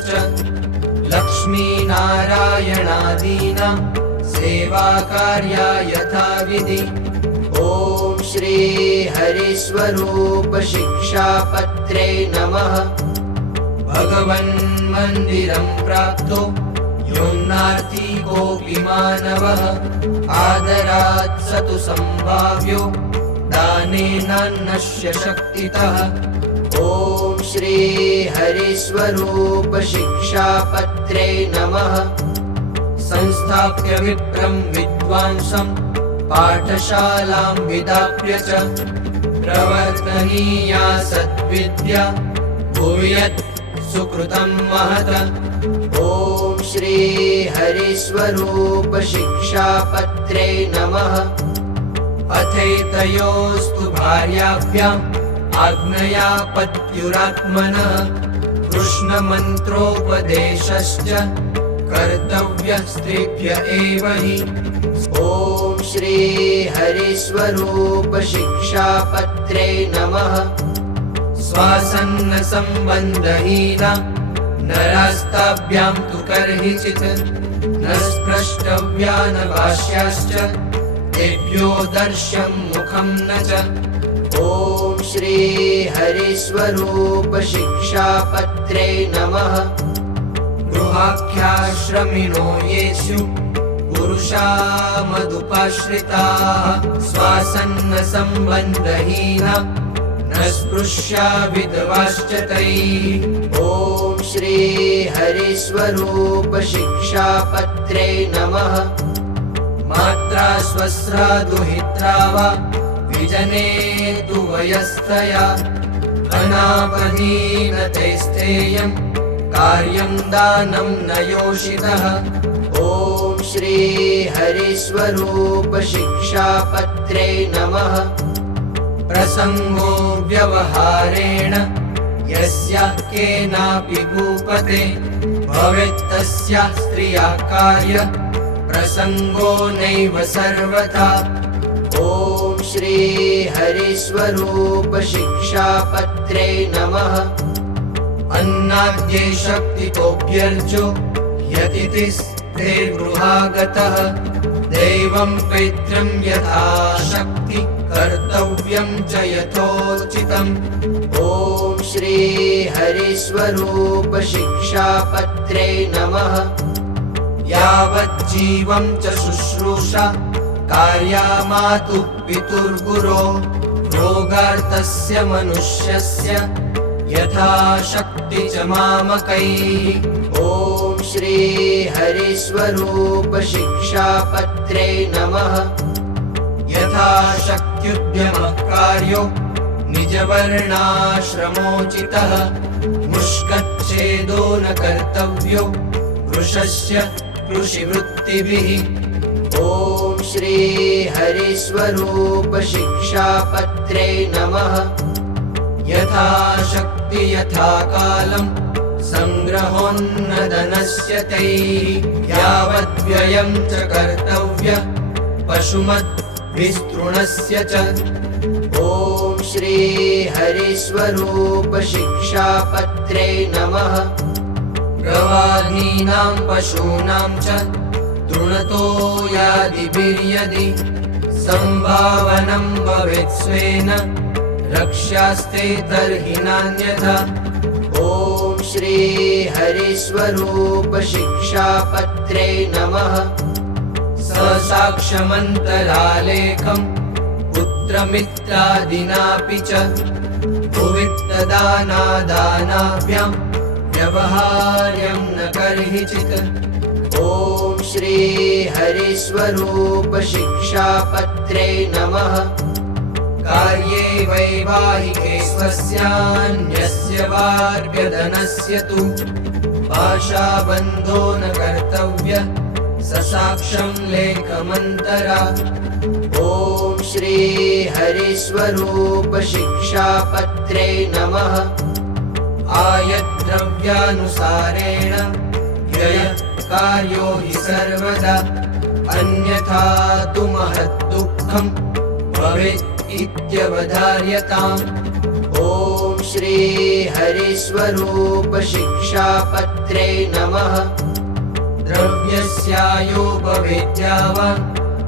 लक्ष्मीनारायणादीनां सेवाकार्या यथाविधि। ॐ श्री हरिस्वरूप शिक्षापत्रे नमः। भगवन्मन्दिरं प्राप्तो योन्नार्थी कोऽपि मानवः, आदरात् स तु सम्भाव्यो दानेनान्नश्य शक्तितः। ॐ श्री हरिस्वरूप शिक्षापत्रे नमः। संस्थाप्य विप्रं विद्वांसं पाठशालां विदाप्य च, प्रवर्तनीया सद्विद्या भूयत् सुकृतं महत्। ॐ श्री हरिस्वरूप शिक्षापत्रे नमः। अथैतयोस्तु भार्याभ्याम् आज्ञया पत्युरात्मनः, कृष्णमन्त्रोपदेशश्च कर्तव्यः स्त्रीभ्य एव हि। ॐ श्री हरिस्वरूप शिक्षापत्रे नमः। स्वासन्नसम्बन्धहीना नरास्ताभ्यां तु कर्हिचित्, न स्पृष्टव्या न भाष्याश्च तेभ्यो दर्श्यं मुखं न च। ॐ श्री हरिस्वरूप शिक्षापत्रे नमः। गृहाख्याश्रमिणो येषु पुरुषा मदुपाश्रिताः, स्वासन्नसम्बन्धहीना न स्पृश्या विधवाश्च तैः। ॐ श्री हरिस्वरूप शिक्षापत्रे नमः। मात्रा स्वस्रा दुहित्रा वा विजने तु वयस्तया, अनापदीनतैस्तेयं कार्यं दानं न योषितः। ॐ श्री हरिस्वरूप शिक्षापत्रे नमः। प्रसंगो व्यवहारेण यस्या केनापि भूपते, भवेत्तस्या स्त्रिया कार्य प्रसंगो नैव सर्वथा। ॐ श्री हरिस्वरूप शिक्षापत्रे नमः। अन्नाद्ये शक्तितोऽभ्यर्चो यतिथिस्ते गृहागतः, दैवं पैत्रं यथाशक्ति कर्तव्यं च यथोचितम्। ॐ श्री हरिस्वरूप शिक्षापत्रे नमः। यावज्जीवं च शुश्रूषा कार्या मातुः पितुर्गुरो, रोगार्तस्य मनुष्यस्य यथाशक्ति च मामकैः। ॐ श्री हरिस्वरूप शिक्षापत्रे नमः। यथाशक्त्युद्यमः कार्यो निजवर्णाश्रमोचितः मुष्कच्छेदो न कर्तव्यो वृषस्य कृषिवृत्तिभिः। ॐ श्री हरिस्वरूप शिक्षापत्रे नमः। यथाशक्ति यथा कालं संग्रहोन्नदनस्य तैः यावद्व्ययं च कर्तव्य पशुमद्विस्तृणस्य च। ॐ श्री हरिस्वरूप शिक्षापत्रे नमः। गवादीनां पशूनां च तृणतो यादिभिर्यदि संभावनं भवेत् स्वेन रक्ष्यास्ते तर्हि नान्यथा। ॐ श्री हरिस्वरूप शिक्षापत्रे नमः। ससाक्ष्यमन्तरालेखं पुत्रमित्रादिनापि च भुवित्तदानादानाभ्यां व्यवहार्यं न कर्हिचित्। ॐ श्री हरिस्वरूप शिक्षापत्रे नमः। कार्ये वैवाहिके स्वस्यान्यस्य वार्यधनस्य तु भाषाबन्धो न कर्तव्य ससाक्ष्यं लेखमन्तरा। ॐ श्री हरिस्वरूप शिक्षापत्रे नमः। आयद्रव्यानुसारेण व्ययः कार्यो हि सर्वदा अन्यथा तु महद्दुःखं भवेत् इत्यवधार्यताम्। ॐ श्री हरिस्वरूप शिक्षापत्रे नमः। द्रव्यस्यायो भवेद्यावान्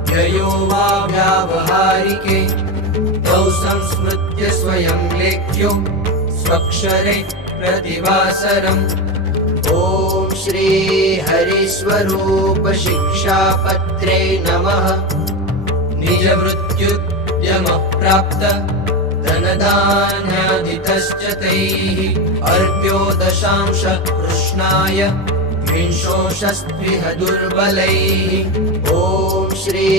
व्ययो वा व्यावहारिके तौ संस्मृत्य स्वयं लेख्यो स्वक्षरे प्रतिवासरम्। ॐ श्री हरिस्वरूप शिक्षापत्रे नमः। निजमृत्युद्यमः प्राप्त धनधान्यादितश्च तैः अर्घ्यो दशांशः कृष्णाय विंशोऽशस्त्विह दुर्बलैः। ॐ श्री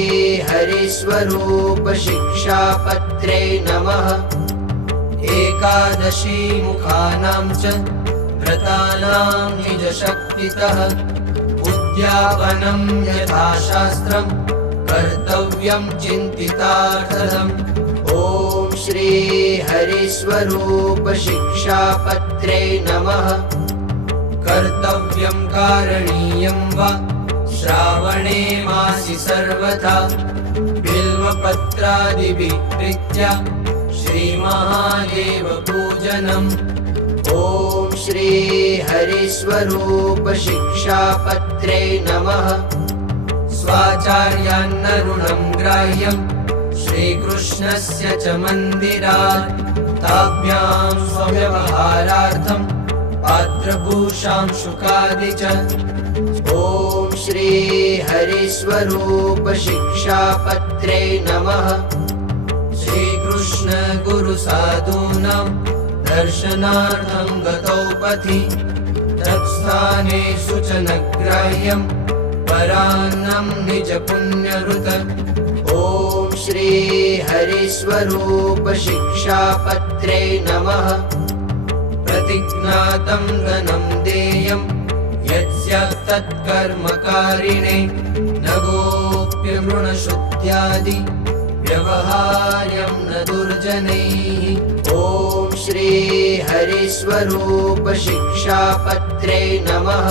हरिस्वरूप शिक्षापत्रे नमः। एकादशी मुखानां च व्रतानां निजशक्तितः उद्यापनं यथाशास्त्रं कर्तव्यं चिन्तितार्थदम्। ॐ श्री हरिस्वरूप शिक्षापत्रे नमः। कर्तव्यं कारणीयं वा श्रावणे मासि सर्वथा बिल्वपत्रादिभिः प्रीत्या श्रीमहादेव पूजनम्। ॐ श्री हरिस्वरूप शिक्षापत्रे नमः। स्वाचार्यान्नरुणं ग्राह्यं श्रीकृष्णस्य च मन्दिरात् ताभ्यां स्वव्यवहारार्थं पात्रभूषां शुकादि च। ॐ श्री हरिस्वरूप शिक्षापत्रे नमः। श्रीकृष्ण गुरुसाधूनां दर्शनार्थं गतौ पथि तत्स्थानेषु च न ग्राह्यं परान्नं निजपुण्यहृत। ॐ श्री हरिस्वरूप शिक्षापत्रे नमः। प्रतिज्ञातं धनं देयं यत्स्यात् तत्कर्मकारिणे न गोप्यमृणशुद्ध्यादि व्यवहार्यं न दुर्जनैः। ॐ श्री हरिस्वरूप शिक्षापत्रे नमः।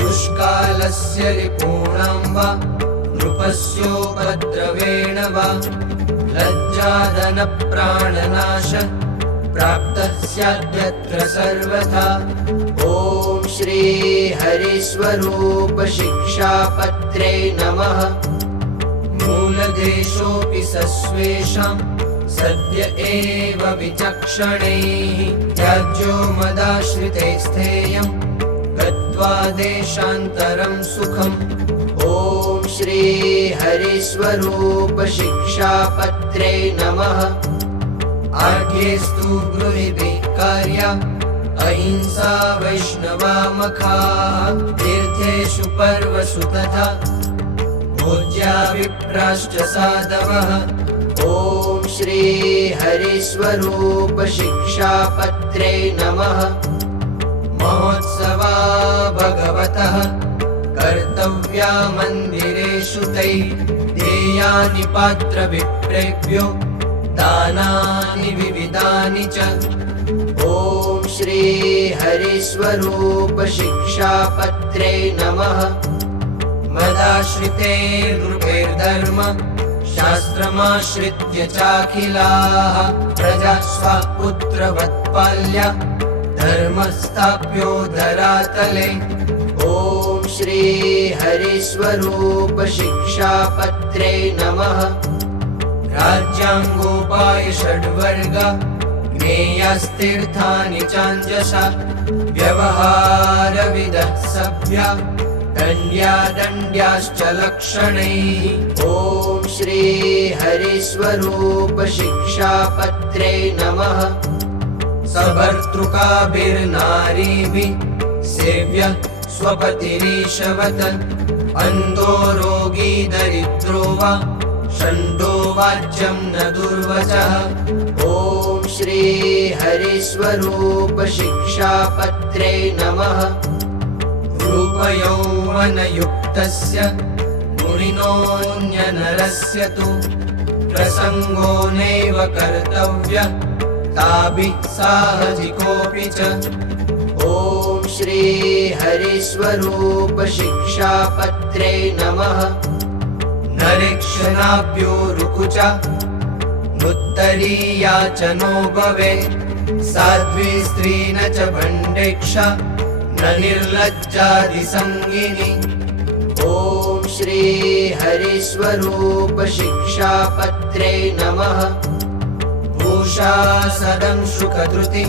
दुष्कालस्य रिपूणां वा नृपस्योपद्रवेण वा लज्जादनप्राणनाश प्राप्तः स्याद्यत्र सर्वथा। ॐ श्री हरिस्वरूप शिक्षापत्रे नमः। मूलदेशोऽपि सस्वेषां सद्य एव विचक्षणैः त्याज्यो मदाश्रिते स्थेयं गत्वा देशान्तरं सुखम्। ॐ श्री हरिस्वरूप शिक्षापत्रे नमः। आढ्येस्तु गृहीभिः कार्या अहिंसा वैष्णवा मखाः तीर्थेषु पर्वसु तथा पूज्या विप्राश्च साधवः ॐ श्री हरिस्वरूप शिक्षापत्रे नमः। महोत्सवा भगवतः कर्तव्या मन्दिरेषु तैः देयानि पात्रविप्रेभ्यो दानानि विविधानि च। ॐ श्री हरिस्वरूप शिक्षापत्रे नमः। मदाश्रिते नृपेर्धर्म शास्त्रमाश्रित्य चाखिलाः प्रजा स्वपुत्रवत्पाल्या धर्मस्थाप्यो धरातले। ॐ श्री हरिस्वरूप शिक्षापत्रे नमः। राज्यांगोपाय षड्वर्ग ज्ञेयास्तीर्थानि चाञ्जसा व्यवहारविदः सभ्या दण्ड्याश्च लक्षणैः। ॐ श्री हरिस्वरूप शिक्षापत्रे नमः। सभर्तृकाभिर्नारीभिः सेव्य स्वपतिरीशवत् अन्धो रोगी दरिद्रो वा षण्डो वाच्यं न दुर्वचः। ॐ श्री हरिस्वरूप शिक्षापत्रे नमः। रूपयौवनयुक्तस्य मुनिनोऽन्यनरस्य तु प्रसङ्गो नैव कर्तव्यः ताभिः साहजिकोऽपि च। ॐ श्री हरिस्वरूप शिक्षापत्रे नमः। नरेक्षणाभ्यो रुकुचा नुत्तरीया च नो भवेत् साध्वी स्त्री न च भण्डेक्षा न निर्लज्जादिसङ्गिनी। ॐ श्री हरिस्वरूप शिक्षापत्रे नमः। भूषासदं सुखधृति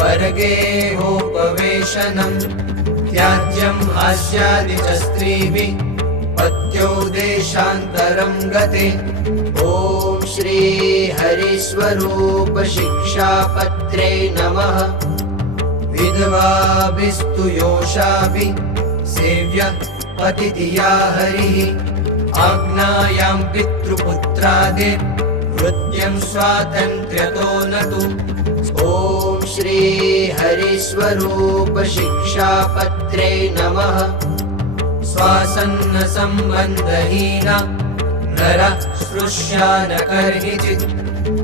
वर्गेहोपवेशनं त्याज्यं हास्यादि च स्त्रीभिः पत्यो देशान्तरं गते। ॐ श्री हरिस्वरूप शिक्षापत्रे नमः। विधवाभिस्तु योषाभिः सेव्य पतिधिया हरिः आज्ञायां पितृपुत्रादिर् वृद्ध्यं स्वातन्त्र्यतो न तु। ॐ श्री हरिस्वरूप शिक्षापत्रे नमः। स्वासन्नसम्बन्धहीना नरः स्पृश्या न कर्हिचित्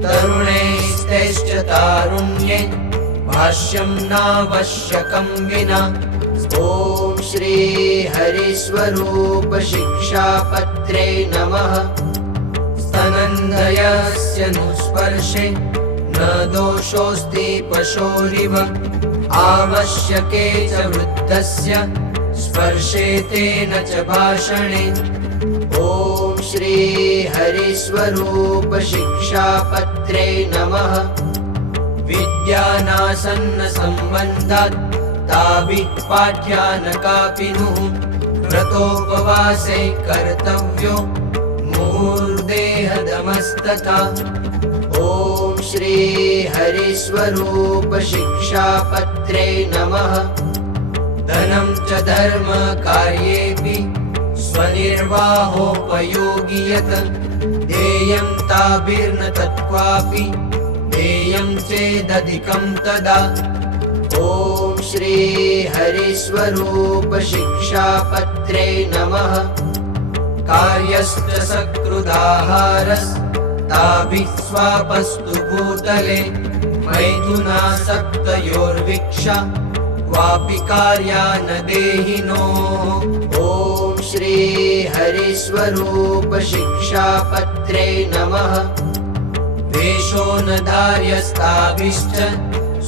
तरुणैस्तैश्च तारुण्ये भाष्यं नावश्यकं विना। ॐ श्री हरिस्वरूप शिक्षापत्रे नमः। स्तनन्दयस्य नुस्पर्शे न दोषोऽस्ति पशोरिव आवश्यके च वृद्धस्य स्पर्शे तेन च भाषणे। ॐ श्री हरिस्वरूप शिक्षापत्रे नमः। विद्यानासन्नसम्बन्धात् ताभिः पाठ्या न कापि नुः व्रतोपवासे कर्तव्यो मुहुर्देहदमस्तथा। ॐ श्री हरिस्वरूप शिक्षापत्रे नमः। धनं च धर्मकार्येऽपि स्वनिर्वाहोपयोगि यत् देयं ताभिर्न तत्क्वापि देयं चेदधिकं तदा। ॐ श्री हरिस्वरूप शिक्षापत्रे नमः। कार्यश्च सकृदाहारस्ताभिः स्वापस्तु भूतले मैथुनासक्तयोर्विक्षा क्वापि कार्या न देहिनोः। ॐ श्री हरिस्वरूप शिक्षापत्रे नमः। वेषो न धार्यस्ताभिश्च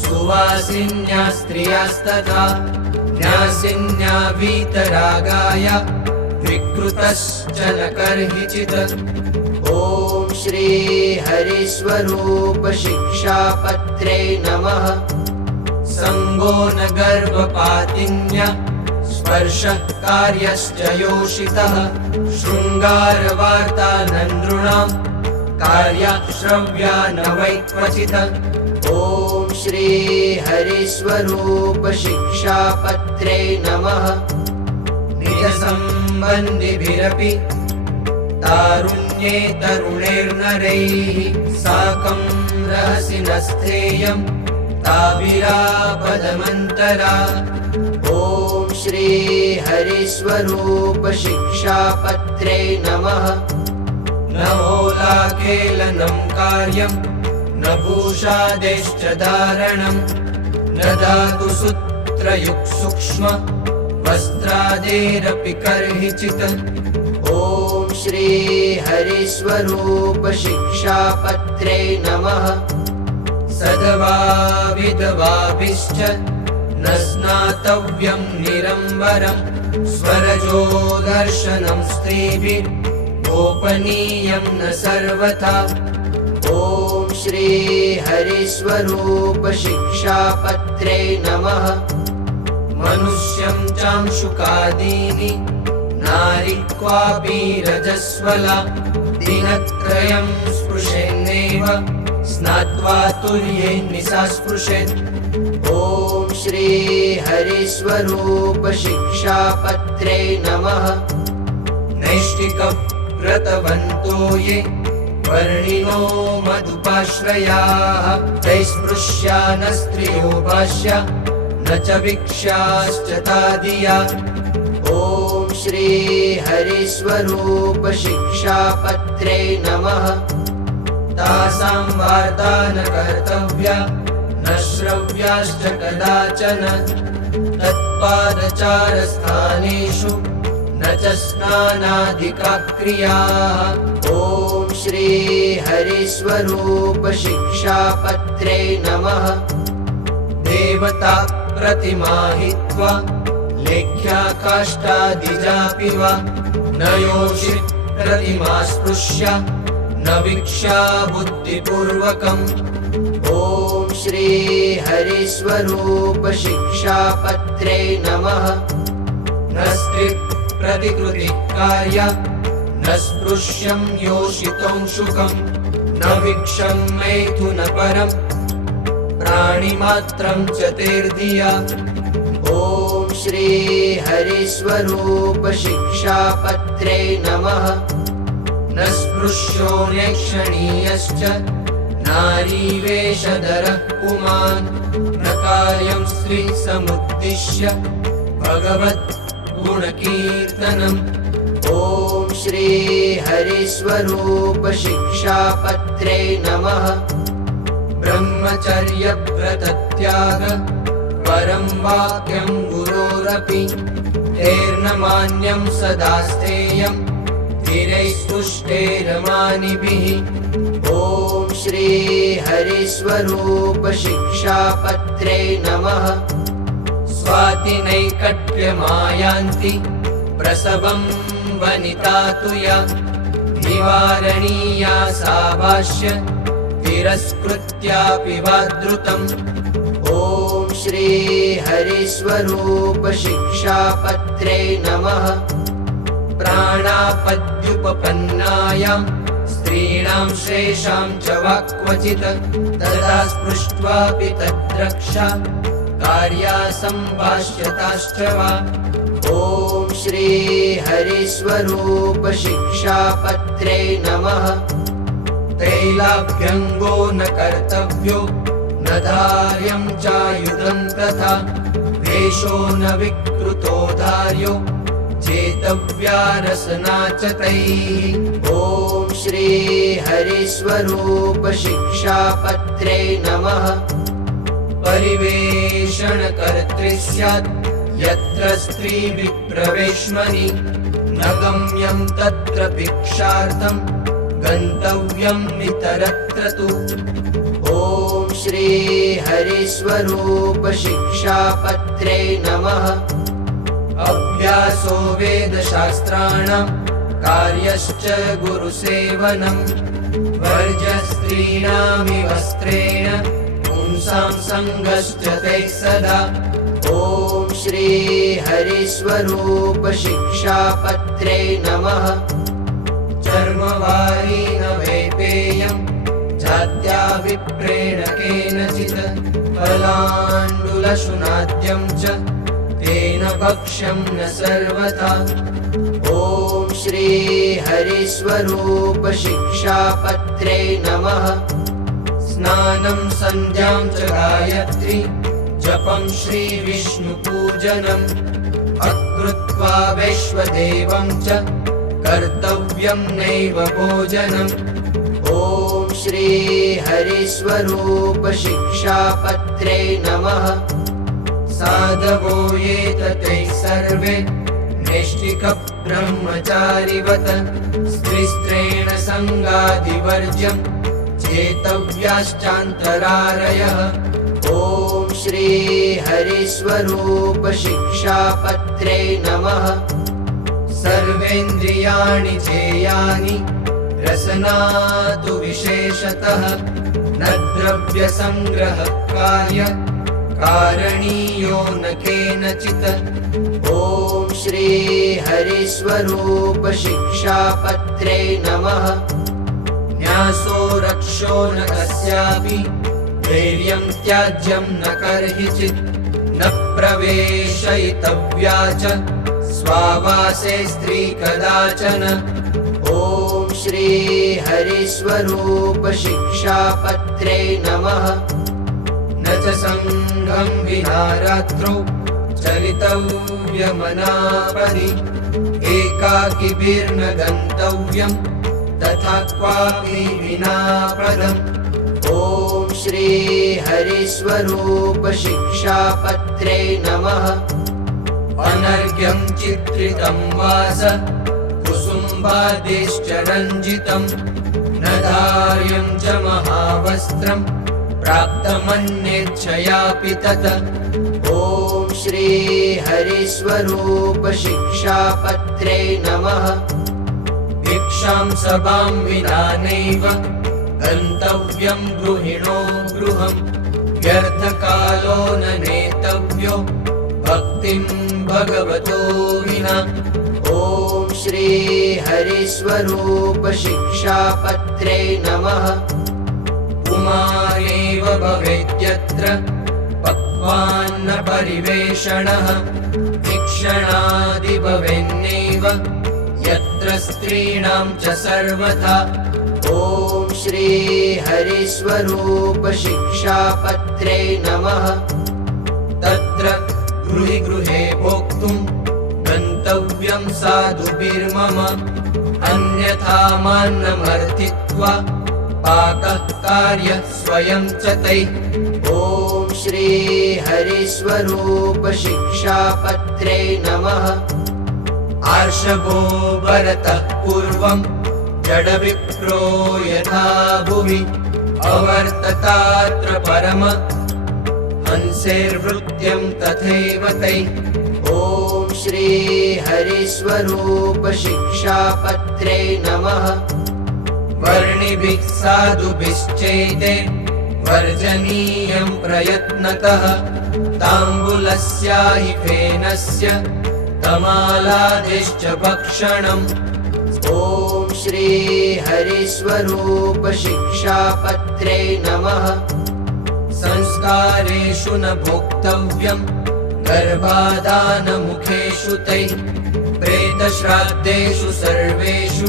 सुवासिन्या स्त्रियास्तथा न्यासिन्या वीतरागाय विकृतश्च न कर्हिचित्। ॐ श्री हरिस्वरूप शिक्षापत्रे नमः। संगो न गर्भपातिन्या स्पर्शः कार्यश्च योषितः शृङ्गारवार्ता नृणां कार्या श्रव्या न वै क्वचित्। ॐ श्री हरिस्वरूप शिक्षापत्रे नमः। निजसम्बन्धिभिरपि तारुण्ये तरुणैर्नरैः साकं रहसि न स्थेयं ताभिरापदमन्तरा। ॐ श्री हरिस्वरूप शिक्षापत्रे नमः। न ओलाखेलनं कार्यं न भूषादेश्च धारणं न धातुसूत्रयुक्सूक्ष्म वस्त्रादेरपि कर्हिचित्। ॐ श्री हरिस्वरूप शिक्षापत्रे नमः। सद्वा विधवाभिश्च न स्नातव्यं निरम्बरं स्वरजो दर्शनं स्त्रीभिः गोपनीयं न सर्वथा। ॐ श्री हरिस्वरूप शिक्षापत्रे नमः। मनुष्यं चांशुकादीनि नारी क्वापि रजस्वला दिनत्रयं स्पृशेन्नेव स्नात्वा तुर्ये निसा स्पृशेत्। ॐ श्री हरिस्वरूप शिक्षापत्रे नमः। नैष्टिकव्रतवन्तो ये वर्णिनो मधुपाश्रयाः तैस्पृश्या न स्त्रियो भाष्या न च भिक्षाश्च तादिया। ॐ श्री हरिस्वरूप शिक्षापत्रे नमः। तासां वार्ता न कर्तव्या न श्रव्याश्च कदाचन तत्पादचारस्थानेषु न च स्नानादिका क्रियाः। ॐ श्री हरिस्वरूप शिक्षापत्रे नमः। देवता प्रतिमाहित्वा लेख्या काष्ठादिजापि वा न योषित् प्रतिमा स्पृश्य न भिक्षा बुद्धिपूर्वकम्। ॐ श्री हरिस्वरूप शिक्षापत्रे नमः। न स्त्रीप्रतिकृतिः कार्या न स्पृश्यं योषितोंशुकं न भिक्षं मैथुनपरं प्राणिमात्रं च तेर्धिया। ॐ श्री हरिस्वरूप शिक्षापत्रे नमः। न स्पृश्यो नेक्षणीयश्च नारीवेषधरः पुमान् न कार्यं स्त्रीसमुद्दिश्य भगवद्गुणकीर्तनम्। ॐ श्री हरिस्वरूप शिक्षापत्रे नमः। ब्रह्मचर्यव्रतत्याग परं वाक्यं गुरोरपि तेर्न मान्यं सदा स्थेयं धीरैस्तुष्टैरमानिभिः। ॐ श्री हरिस्वरूप शिक्षापत्रे नमः। स्वातिनैकट्यमायान्ति प्रसवं वनिता तु या निवारणीया सा भाष्य तिरस्कृत्यापि वाद्रुतम्। ॐ श्री हरिस्वरूप शिक्षापत्रे नमः। प्राणापद्युपपन्नायां स्त्रीणां शेषां च वाक्वचित् तदा स्पृष्ट्वापि तद्रक्षा कार्या सम्भाष्यताश्च वा। ॐ श्री हरिस्वरूप शिक्षापत्रे नमः। तैलाभ्यङ्गो न कर्तव्यो न धार्यं चायुधं तथा वेषो न विकृतो धार्यो चेतव्या रसना च तैः। ॐ श्री हरिस्वरूप शिक्षापत्रे नमः। परिवेषणकर्त्री स्यात् यत्र स्त्रीविप्रवेश्मनि न गम्यं तत्र भिक्षार्थं गन्तव्यं इतरत्र तु। ॐ श्री हरिस्वरूप शिक्षापत्रे नमः। अभ्यासो वेदशास्त्राणां कार्यश्च गुरुसेवनं वर्जस्त्रीणामि वस्त्रेण पुंसां सङ्गश्च तैः सदा। ॐ श्री हरिस्वरूप शिक्षापत्रे नमः। चर्मवारी न वैपेयं जात्या विप्रेण केनचित् फलाण्डुलशुनाद्यं च तेन भक्ष्यं न सर्वथा। ॐ श्री हरिस्वरूप शिक्षापत्रे नमः। स्नानं सन्ध्यां च गायत्री जपं श्री विष्णुपूजनम् अकृत्वा वैश्वदेवं च कर्तव्यं नैव भोजनम्। ॐ श्री हरिस्वरूप शिक्षापत्रे नमः। साधवो ये ततैः सर्वे नैष्ठिकब्रह्मचारिवत स्त्रीस्त्रेण सङ्गादिवर्ज्यं चेतव्याश्चान्तरारयः। ॐ श्री हरिस्वरूप शिक्षापत्रे नमः। सर्वेन्द्रियाणि चेयानि रसनातु विशेषतः न द्रव्यसङ्ग्रहकार्य कारणीयो न केनचित्। ॐ श्री हरिस्वरूप शिक्षापत्रे नमः। न्यासो रक्षो न कस्यापि धैर्यं त्याज्यं न कर्हिचित् न प्रवेशयितव्या च स्वावासे स्त्री कदाचन। ॐ श्री हरिस्वरूप शिक्षापत्रे नमः। न च सङ्गं विना रात्रौ चलितव्यमनापदि एकाकिभिर्न गन्तव्यं तथा क्वापि विना पदम्। ॐ श्री हरिस्वरूप शिक्षापत्रे नमः। अनर्घ्यं चित्रितं वास कुसुम्बादिश्च रञ्जितं न धार्यं च महावस्त्रं प्राप्तमन्येच्छयापि तत्। ॐ श्री हरिस्वरूप शिक्षापत्रे नमः। भिक्षां सभां विना नैव गन्तव्यं गृहिणो गृहं व्यर्थकालो न नेतव्यो भक्तिं भगवतो विना। ॐ श्री हरिस्वरूप शिक्षापत्रे नमः। पुमानेव भवेद्यत्र पक्वान्न परिवेषणः भिक्षणादि भवेन्नेव यत्र स्त्रीणां च सर्वथा। ॐ श्री हरिस्वरूप शिक्षापत्रे नमः। तत्र गृहे गृहे भोक्तुं गन्तव्यं साधुभिर्मम अन्यथा मान्नमर्थित्वा पाकः कार्यः स्वयं च तैः। ॐ श्री हरिस्वरूप शिक्षापत्रे नमः। आर्षभो भरतः पूर्वं जडविप्रो यथा भुवि अवर्ततात्र परम हंसेर्वृत्यं तथैव तैः। ॐ श्री हरिस्वरूप शिक्षापत्रे नमः। वर्णिभिः साधुभिश्चैते वर्जनीयं प्रयत्नतः ताम्बूलस्याहि फेनस्य तमालादिश्च भक्षणम्। ॐ श्री हरिस्वरूप शिक्षापत्रे नमः। संस्कारेषु न भोक्तव्यं गर्भाधानमुखेषु तैः प्रेतश्राद्धेषु सर्वेषु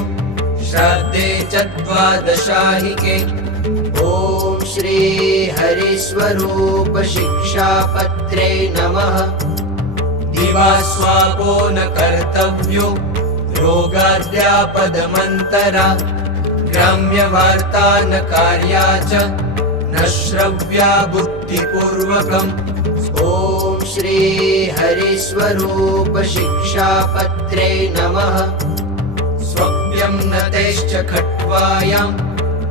श्राद्धे च द्वादशाहिके। ॐ श्री हरिस्वरूप शिक्षापत्रे नमः। दिवा स्वापो न कर्तव्यो रोगाद्यापदमन्तरा ग्राम्यवार्ता न कार्या च न श्रव्या बुद्धिपूर्वकम्। ॐ श्री हरिस्वरूप शिक्षापत्रे नमः। स्वप्यं न तेश्च खट्वायां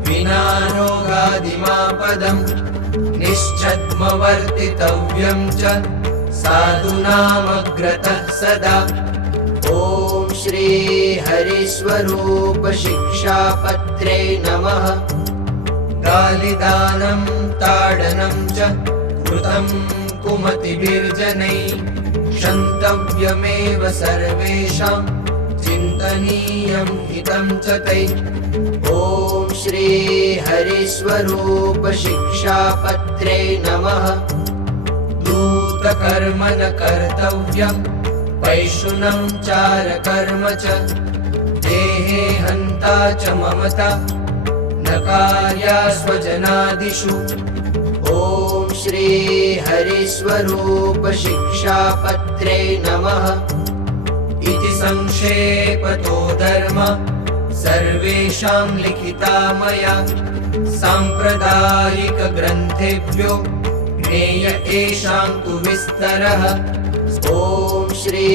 विना रोगादिमापदम् निश्चद्मवर्तितव्यं च साधूनामग्रतः सदा। ॐ श्री हरिस्वरूप शिक्षापत्रे नमः। गालिदानं ताडनं च कृतं कुमतिभिर्जनैः क्षन्तव्यमेव सर्वेषां चिन्तनीयं हितं च तैः। ॐ श्री हरिस्वरूप शिक्षापत्रे नमः। सूतकर्म न कर्तव्यम् पैशुनं चारकर्म च देहे हन्ता च ममता न कार्या स्वजनादिषु। ॐ श्री हरिस्वरूप शिक्षापत्रे नमः इति संक्षेपतो धर्म सर्वेषां लिखिता मया साम्प्रदायिक ग्रन्थेभ्यो ज्ञेय एषां तु विस्तरः। ॐ श्री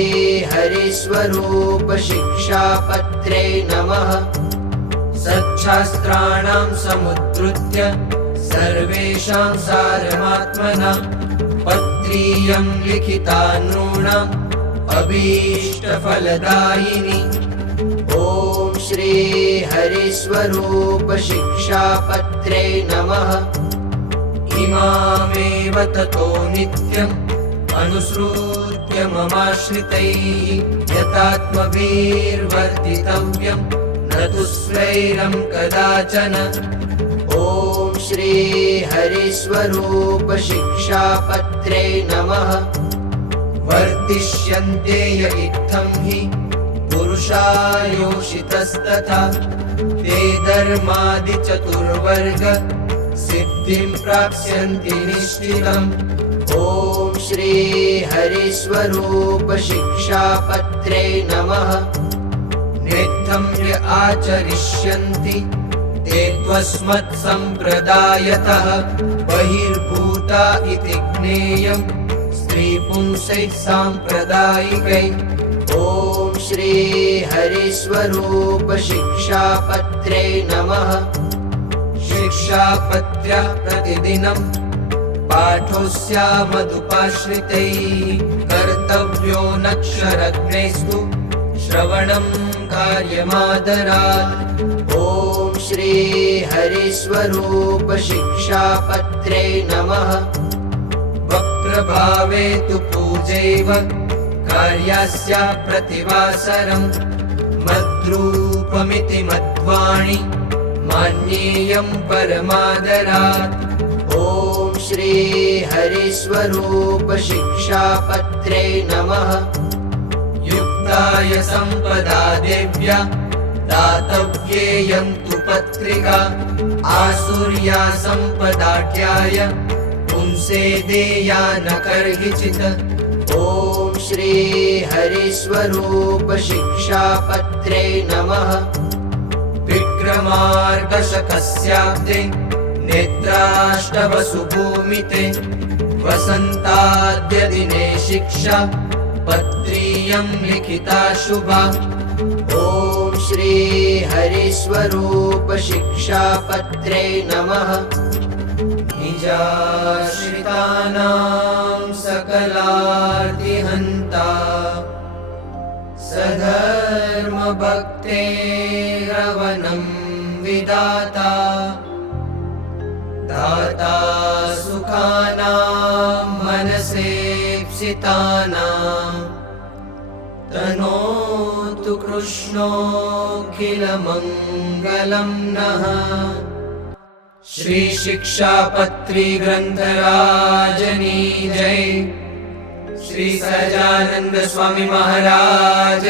हरिस्वरूप शिक्षापत्रे नमः सच्छास्त्राणां समुद्धृत्य सर्वेषां सारमात्मना पत्रीयं लिखिता नॄणाम् अभीष्टफलदायिनी। ॐ श्री हरिस्वरूप शिक्षापत्रे नमः इमामेव ततो नित्यम् अनुसृत्य ममाश्रितैः यतात्मभिर्वर्तितव्यम् न तु स्वैरं कदाचन। ॐ श्री हरिस्वरूप शिक्षापत्रे नमः वर्तिष्यन्ते य इत्थं हि पुरुषायोषितस्तथा ते धर्मादिचतुर्वर्ग सिद्धिं प्राप्स्यन्ति निश्चितम्। ॐ श्री हरिस्वरूप शिक्षापत्रे नमः नेत्थं य आचरिष्यन्ति ते त्वस्मत्सम्प्रदायतः बहिर्भूता इति ज्ञेयम् स्त्रीपुंसैः साम्प्रदायिकैः। ॐ श्री हरिस्वरूप शिक्षापत्रे नमः शिक्षापत्र्या प्रतिदिनं पाठोऽस्यामदुपाश्रितैः कर्तव्यो नक्षरग्नेस्तु श्रवणं कार्यमादरात्। ॐ श्री हरिस्वरूप शिक्षापत्रे नमः वक्त्रभावे तु पूजैव कार्यस्या प्रतिवासरम् मद्रूपमिति मध्वाणि मान्येयं परमादरात्। ॐ श्री हरिस्वरूप शिक्षापत्रे नमः युक्ताय सम्पदा देव्या दातव्येयं तु पत्रिका आसुर्या सम्पदाढ्याय पुंसे देया न कर्हिचित्। ॐ श्री हरिस्वरूप शिक्षापत्रे नमः विक्रमार्गशकस्याब्दे नेत्राष्टवसु भूमिते वसन्ताद्य दिने शिक्षा पत्रीयं लिखिता शुभा। ॐ श्री हरिस्वरूप शिक्षापत्रे नमः निजाश्रितानां सकलार्तिहन्ता सधर्मभक्तेरवनं विदाता दाता सुखानां मनसेप्सितानां तनोतु कृष्णोऽखिलमङ्गलं नः। श्री शिक्षापत्री ग्रंथराजनी जय। श्री सहजानंद स्वामी महाराज